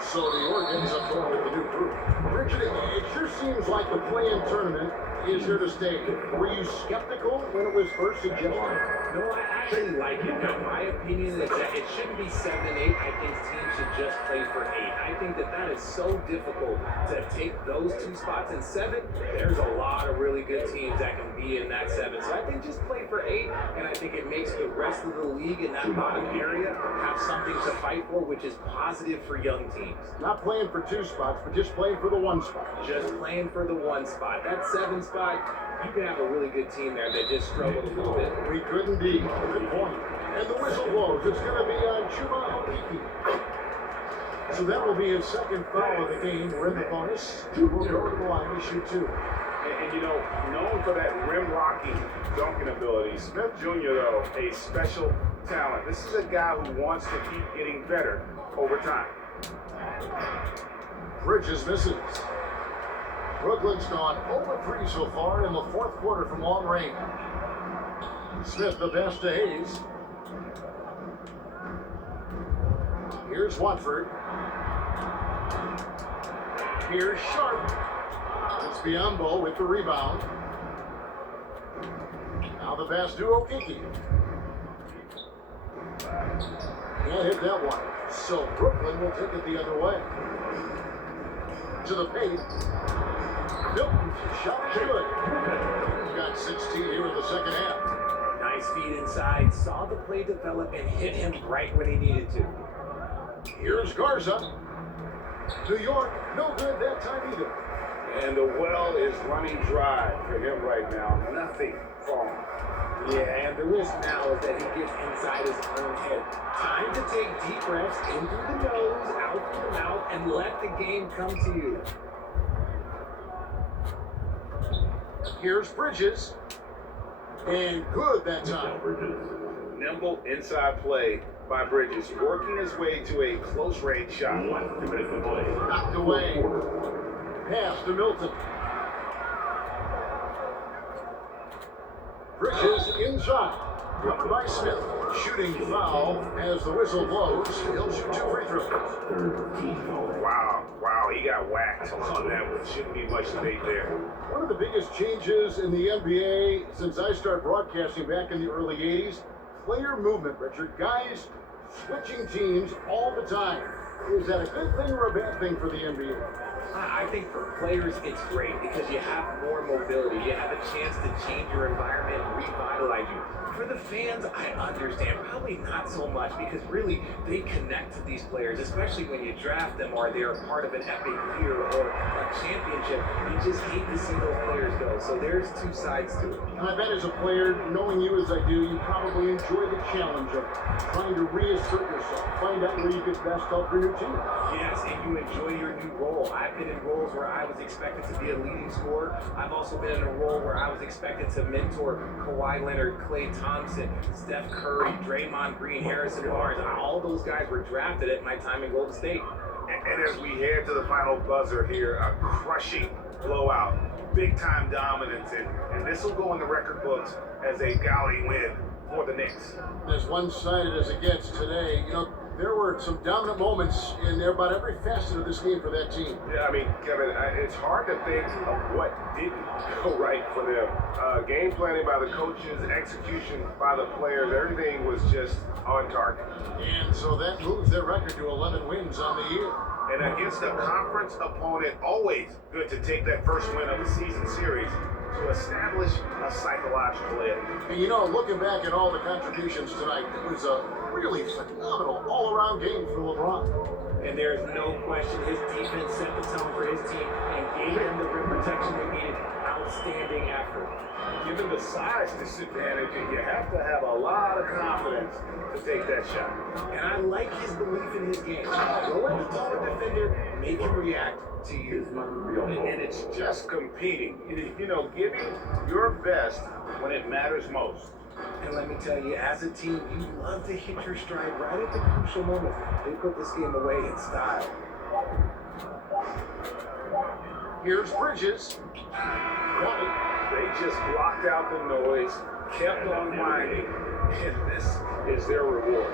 So the York ends up going with the new group. Richard, it sure seems like the play-in tournament is here to stay. Were you skeptical when it was first suggested? No, I actually like it. Now, my opinion is that it shouldn't be 7 and 8. I think teams should just play for 8. I think that is so difficult to take those 2 spots in 7. There's a lot of really good teams that can be in that 7. So I think just play for 8, and I think it makes the rest of the league in that bottom area have something to fight for, which is positive for young teams. Not playing for 2 spots, but just playing for the 1 spot. Just playing for the 1 spot. That 7 spot, you can have a really good team there that just struggled a little bit. We could indeed. Good point. And the whistle blows. It's going to be on Chuma Okiki. So that will be his second foul of the game. We're in the bonus. We'll go to the line to shoot 2. And you know, known for that rim rocking dunking ability, Smith Jr., though, a special talent. This is a guy who wants to keep getting better over time. Bridges misses. Brooklyn's gone 0-3 so far in the 4th quarter from long range. Smith the best to Hayes. Here's Watford. Here's Sharp. It's Biombo with the rebound. Now the pass to Okiki. Can't hit that one. So Brooklyn will take it the other way. To the paint. Milton's shot is good. He's got 16 here in the second half. Nice feed inside. Saw the play develop and hit him right when he needed to. Here's Garza. New York, no good that time either. And the well is running dry for him right now. Nothing falling. Yeah, and the risk now is that he gets inside his own head. Time to take deep breaths in through the nose, out through the mouth, and let the game come to you. Here's Bridges. And good that time. Nimble inside play by Bridges, working his way to a close range shot. 2 minutes to play. Knocked away. Pass to Milton. Bridges inside. Covered by Smith. Shooting foul as the whistle blows. He'll shoot 2 free throws. Wow, he got whacked on that one. Shouldn't be much debate there. One of the biggest changes in the NBA since I started broadcasting back in the early 80s, player movement, Richard. Guys switching teams all the time. Is that a good thing or a bad thing for the NBA? I think for players it's great because you have more mobility. You have a chance to change your environment and revitalize you. For the fans, I understand. Probably not so much because really they connect to these players, especially when you draft them or they're part of an epic year or a championship. You just hate to see those players go. So there's 2 sides to it. And I bet as a player, knowing you as I do, you probably enjoy the challenge of trying to reassert yourself, find out where you get best help for your team. Yes, and you enjoy your new role. I've been in roles where I was expected to be a leading scorer. I've also been in a role where I was expected to mentor Kawhi Leonard, Klay Thompson, Steph Curry, Draymond Green, Harrison Barnes. All those guys were drafted at my time in Golden State. And as we head to the final buzzer here, a crushing blowout, big-time dominance, and this will go in the record books as a gaudy win for the Knicks. As one-sided as it gets today, you know, there were some dominant moments in about every facet of this game for that team. Yeah, I mean, Kevin, it's hard to think of what didn't go right for them. Game planning by the coaches, execution by the players, everything was just on target. And so that moves their record to 11 wins on the year. And against a conference opponent, always good to take that first win of the season series to establish a psychological edge. And you know, looking back at all the contributions tonight, it was a really phenomenal all-around game for LeBron. And there's no question his defense set the tone for his team and gave them the rim protection they needed. outstanding effort. Given the size disadvantage, and you have to have a lot of confidence to take that shot. And I like his belief in his game. Go at the taller defender, make him react to you. And it's just competing. You know, giving your best when it matters most. And let me tell you, as a team, you love to hit your stride right at the crucial moment. They put this game away in style. Here's Bridges. They just blocked out the noise, kept on grinding, and this is their reward.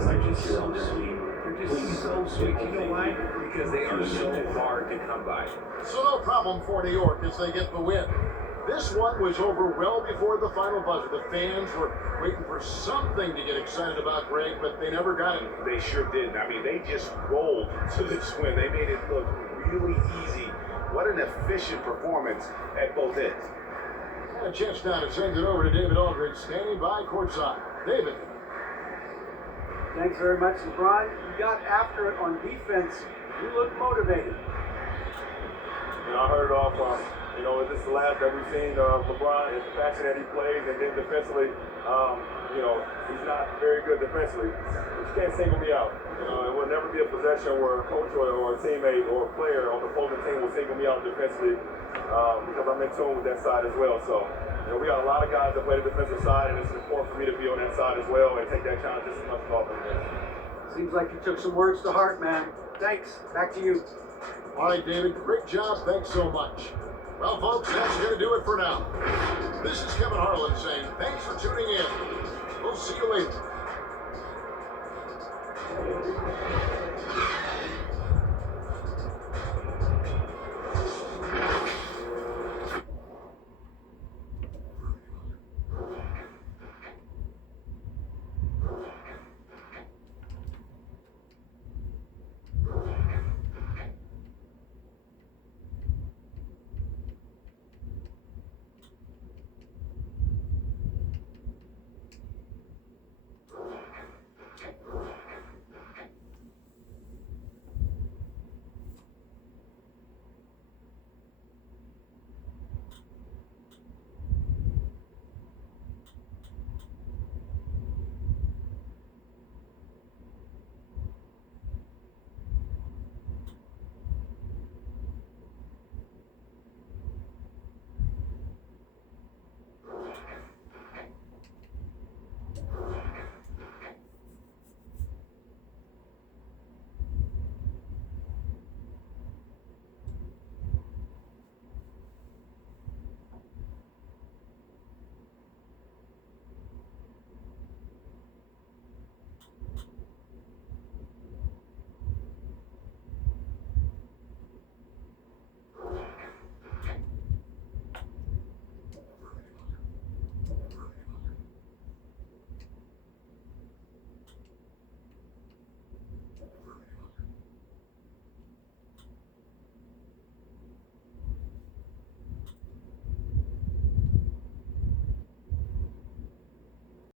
They're just so sweet. They're just so sweet. You know why? Because they are so hard to come by. So no problem for New York as they get the win. This one was over well before the final buzzer. The fans were waiting for something to get excited about, Greg, but they never got it. They sure didn't. I mean, they just rolled to this win. They made it look really easy. What an efficient performance at both ends. And a chance now to send it over to David Aldridge, standing by courtside. David. Thanks very much, LeBron. You got after it on defense. You look motivated. You know, I heard it all from, you know, this is the last that we've seen of LeBron, is the fashion that he plays, and then defensively, you know, he's not very good defensively. But you can't single me out. You know, it will never be a possession where a coach or a teammate or a player on the opposing team will single me out defensively because I'm in tune with that side as well. So, you know, we got a lot of guys that play the defensive side, and it's important for me to be on that side as well and take that challenge just as much as offense. Seems like you took some words to heart, man. Thanks. Back to you. All right, David, great job. Thanks so much. Well, folks, that's going to do it for now. This is Kevin Harlan saying thanks for tuning in. We'll see you later.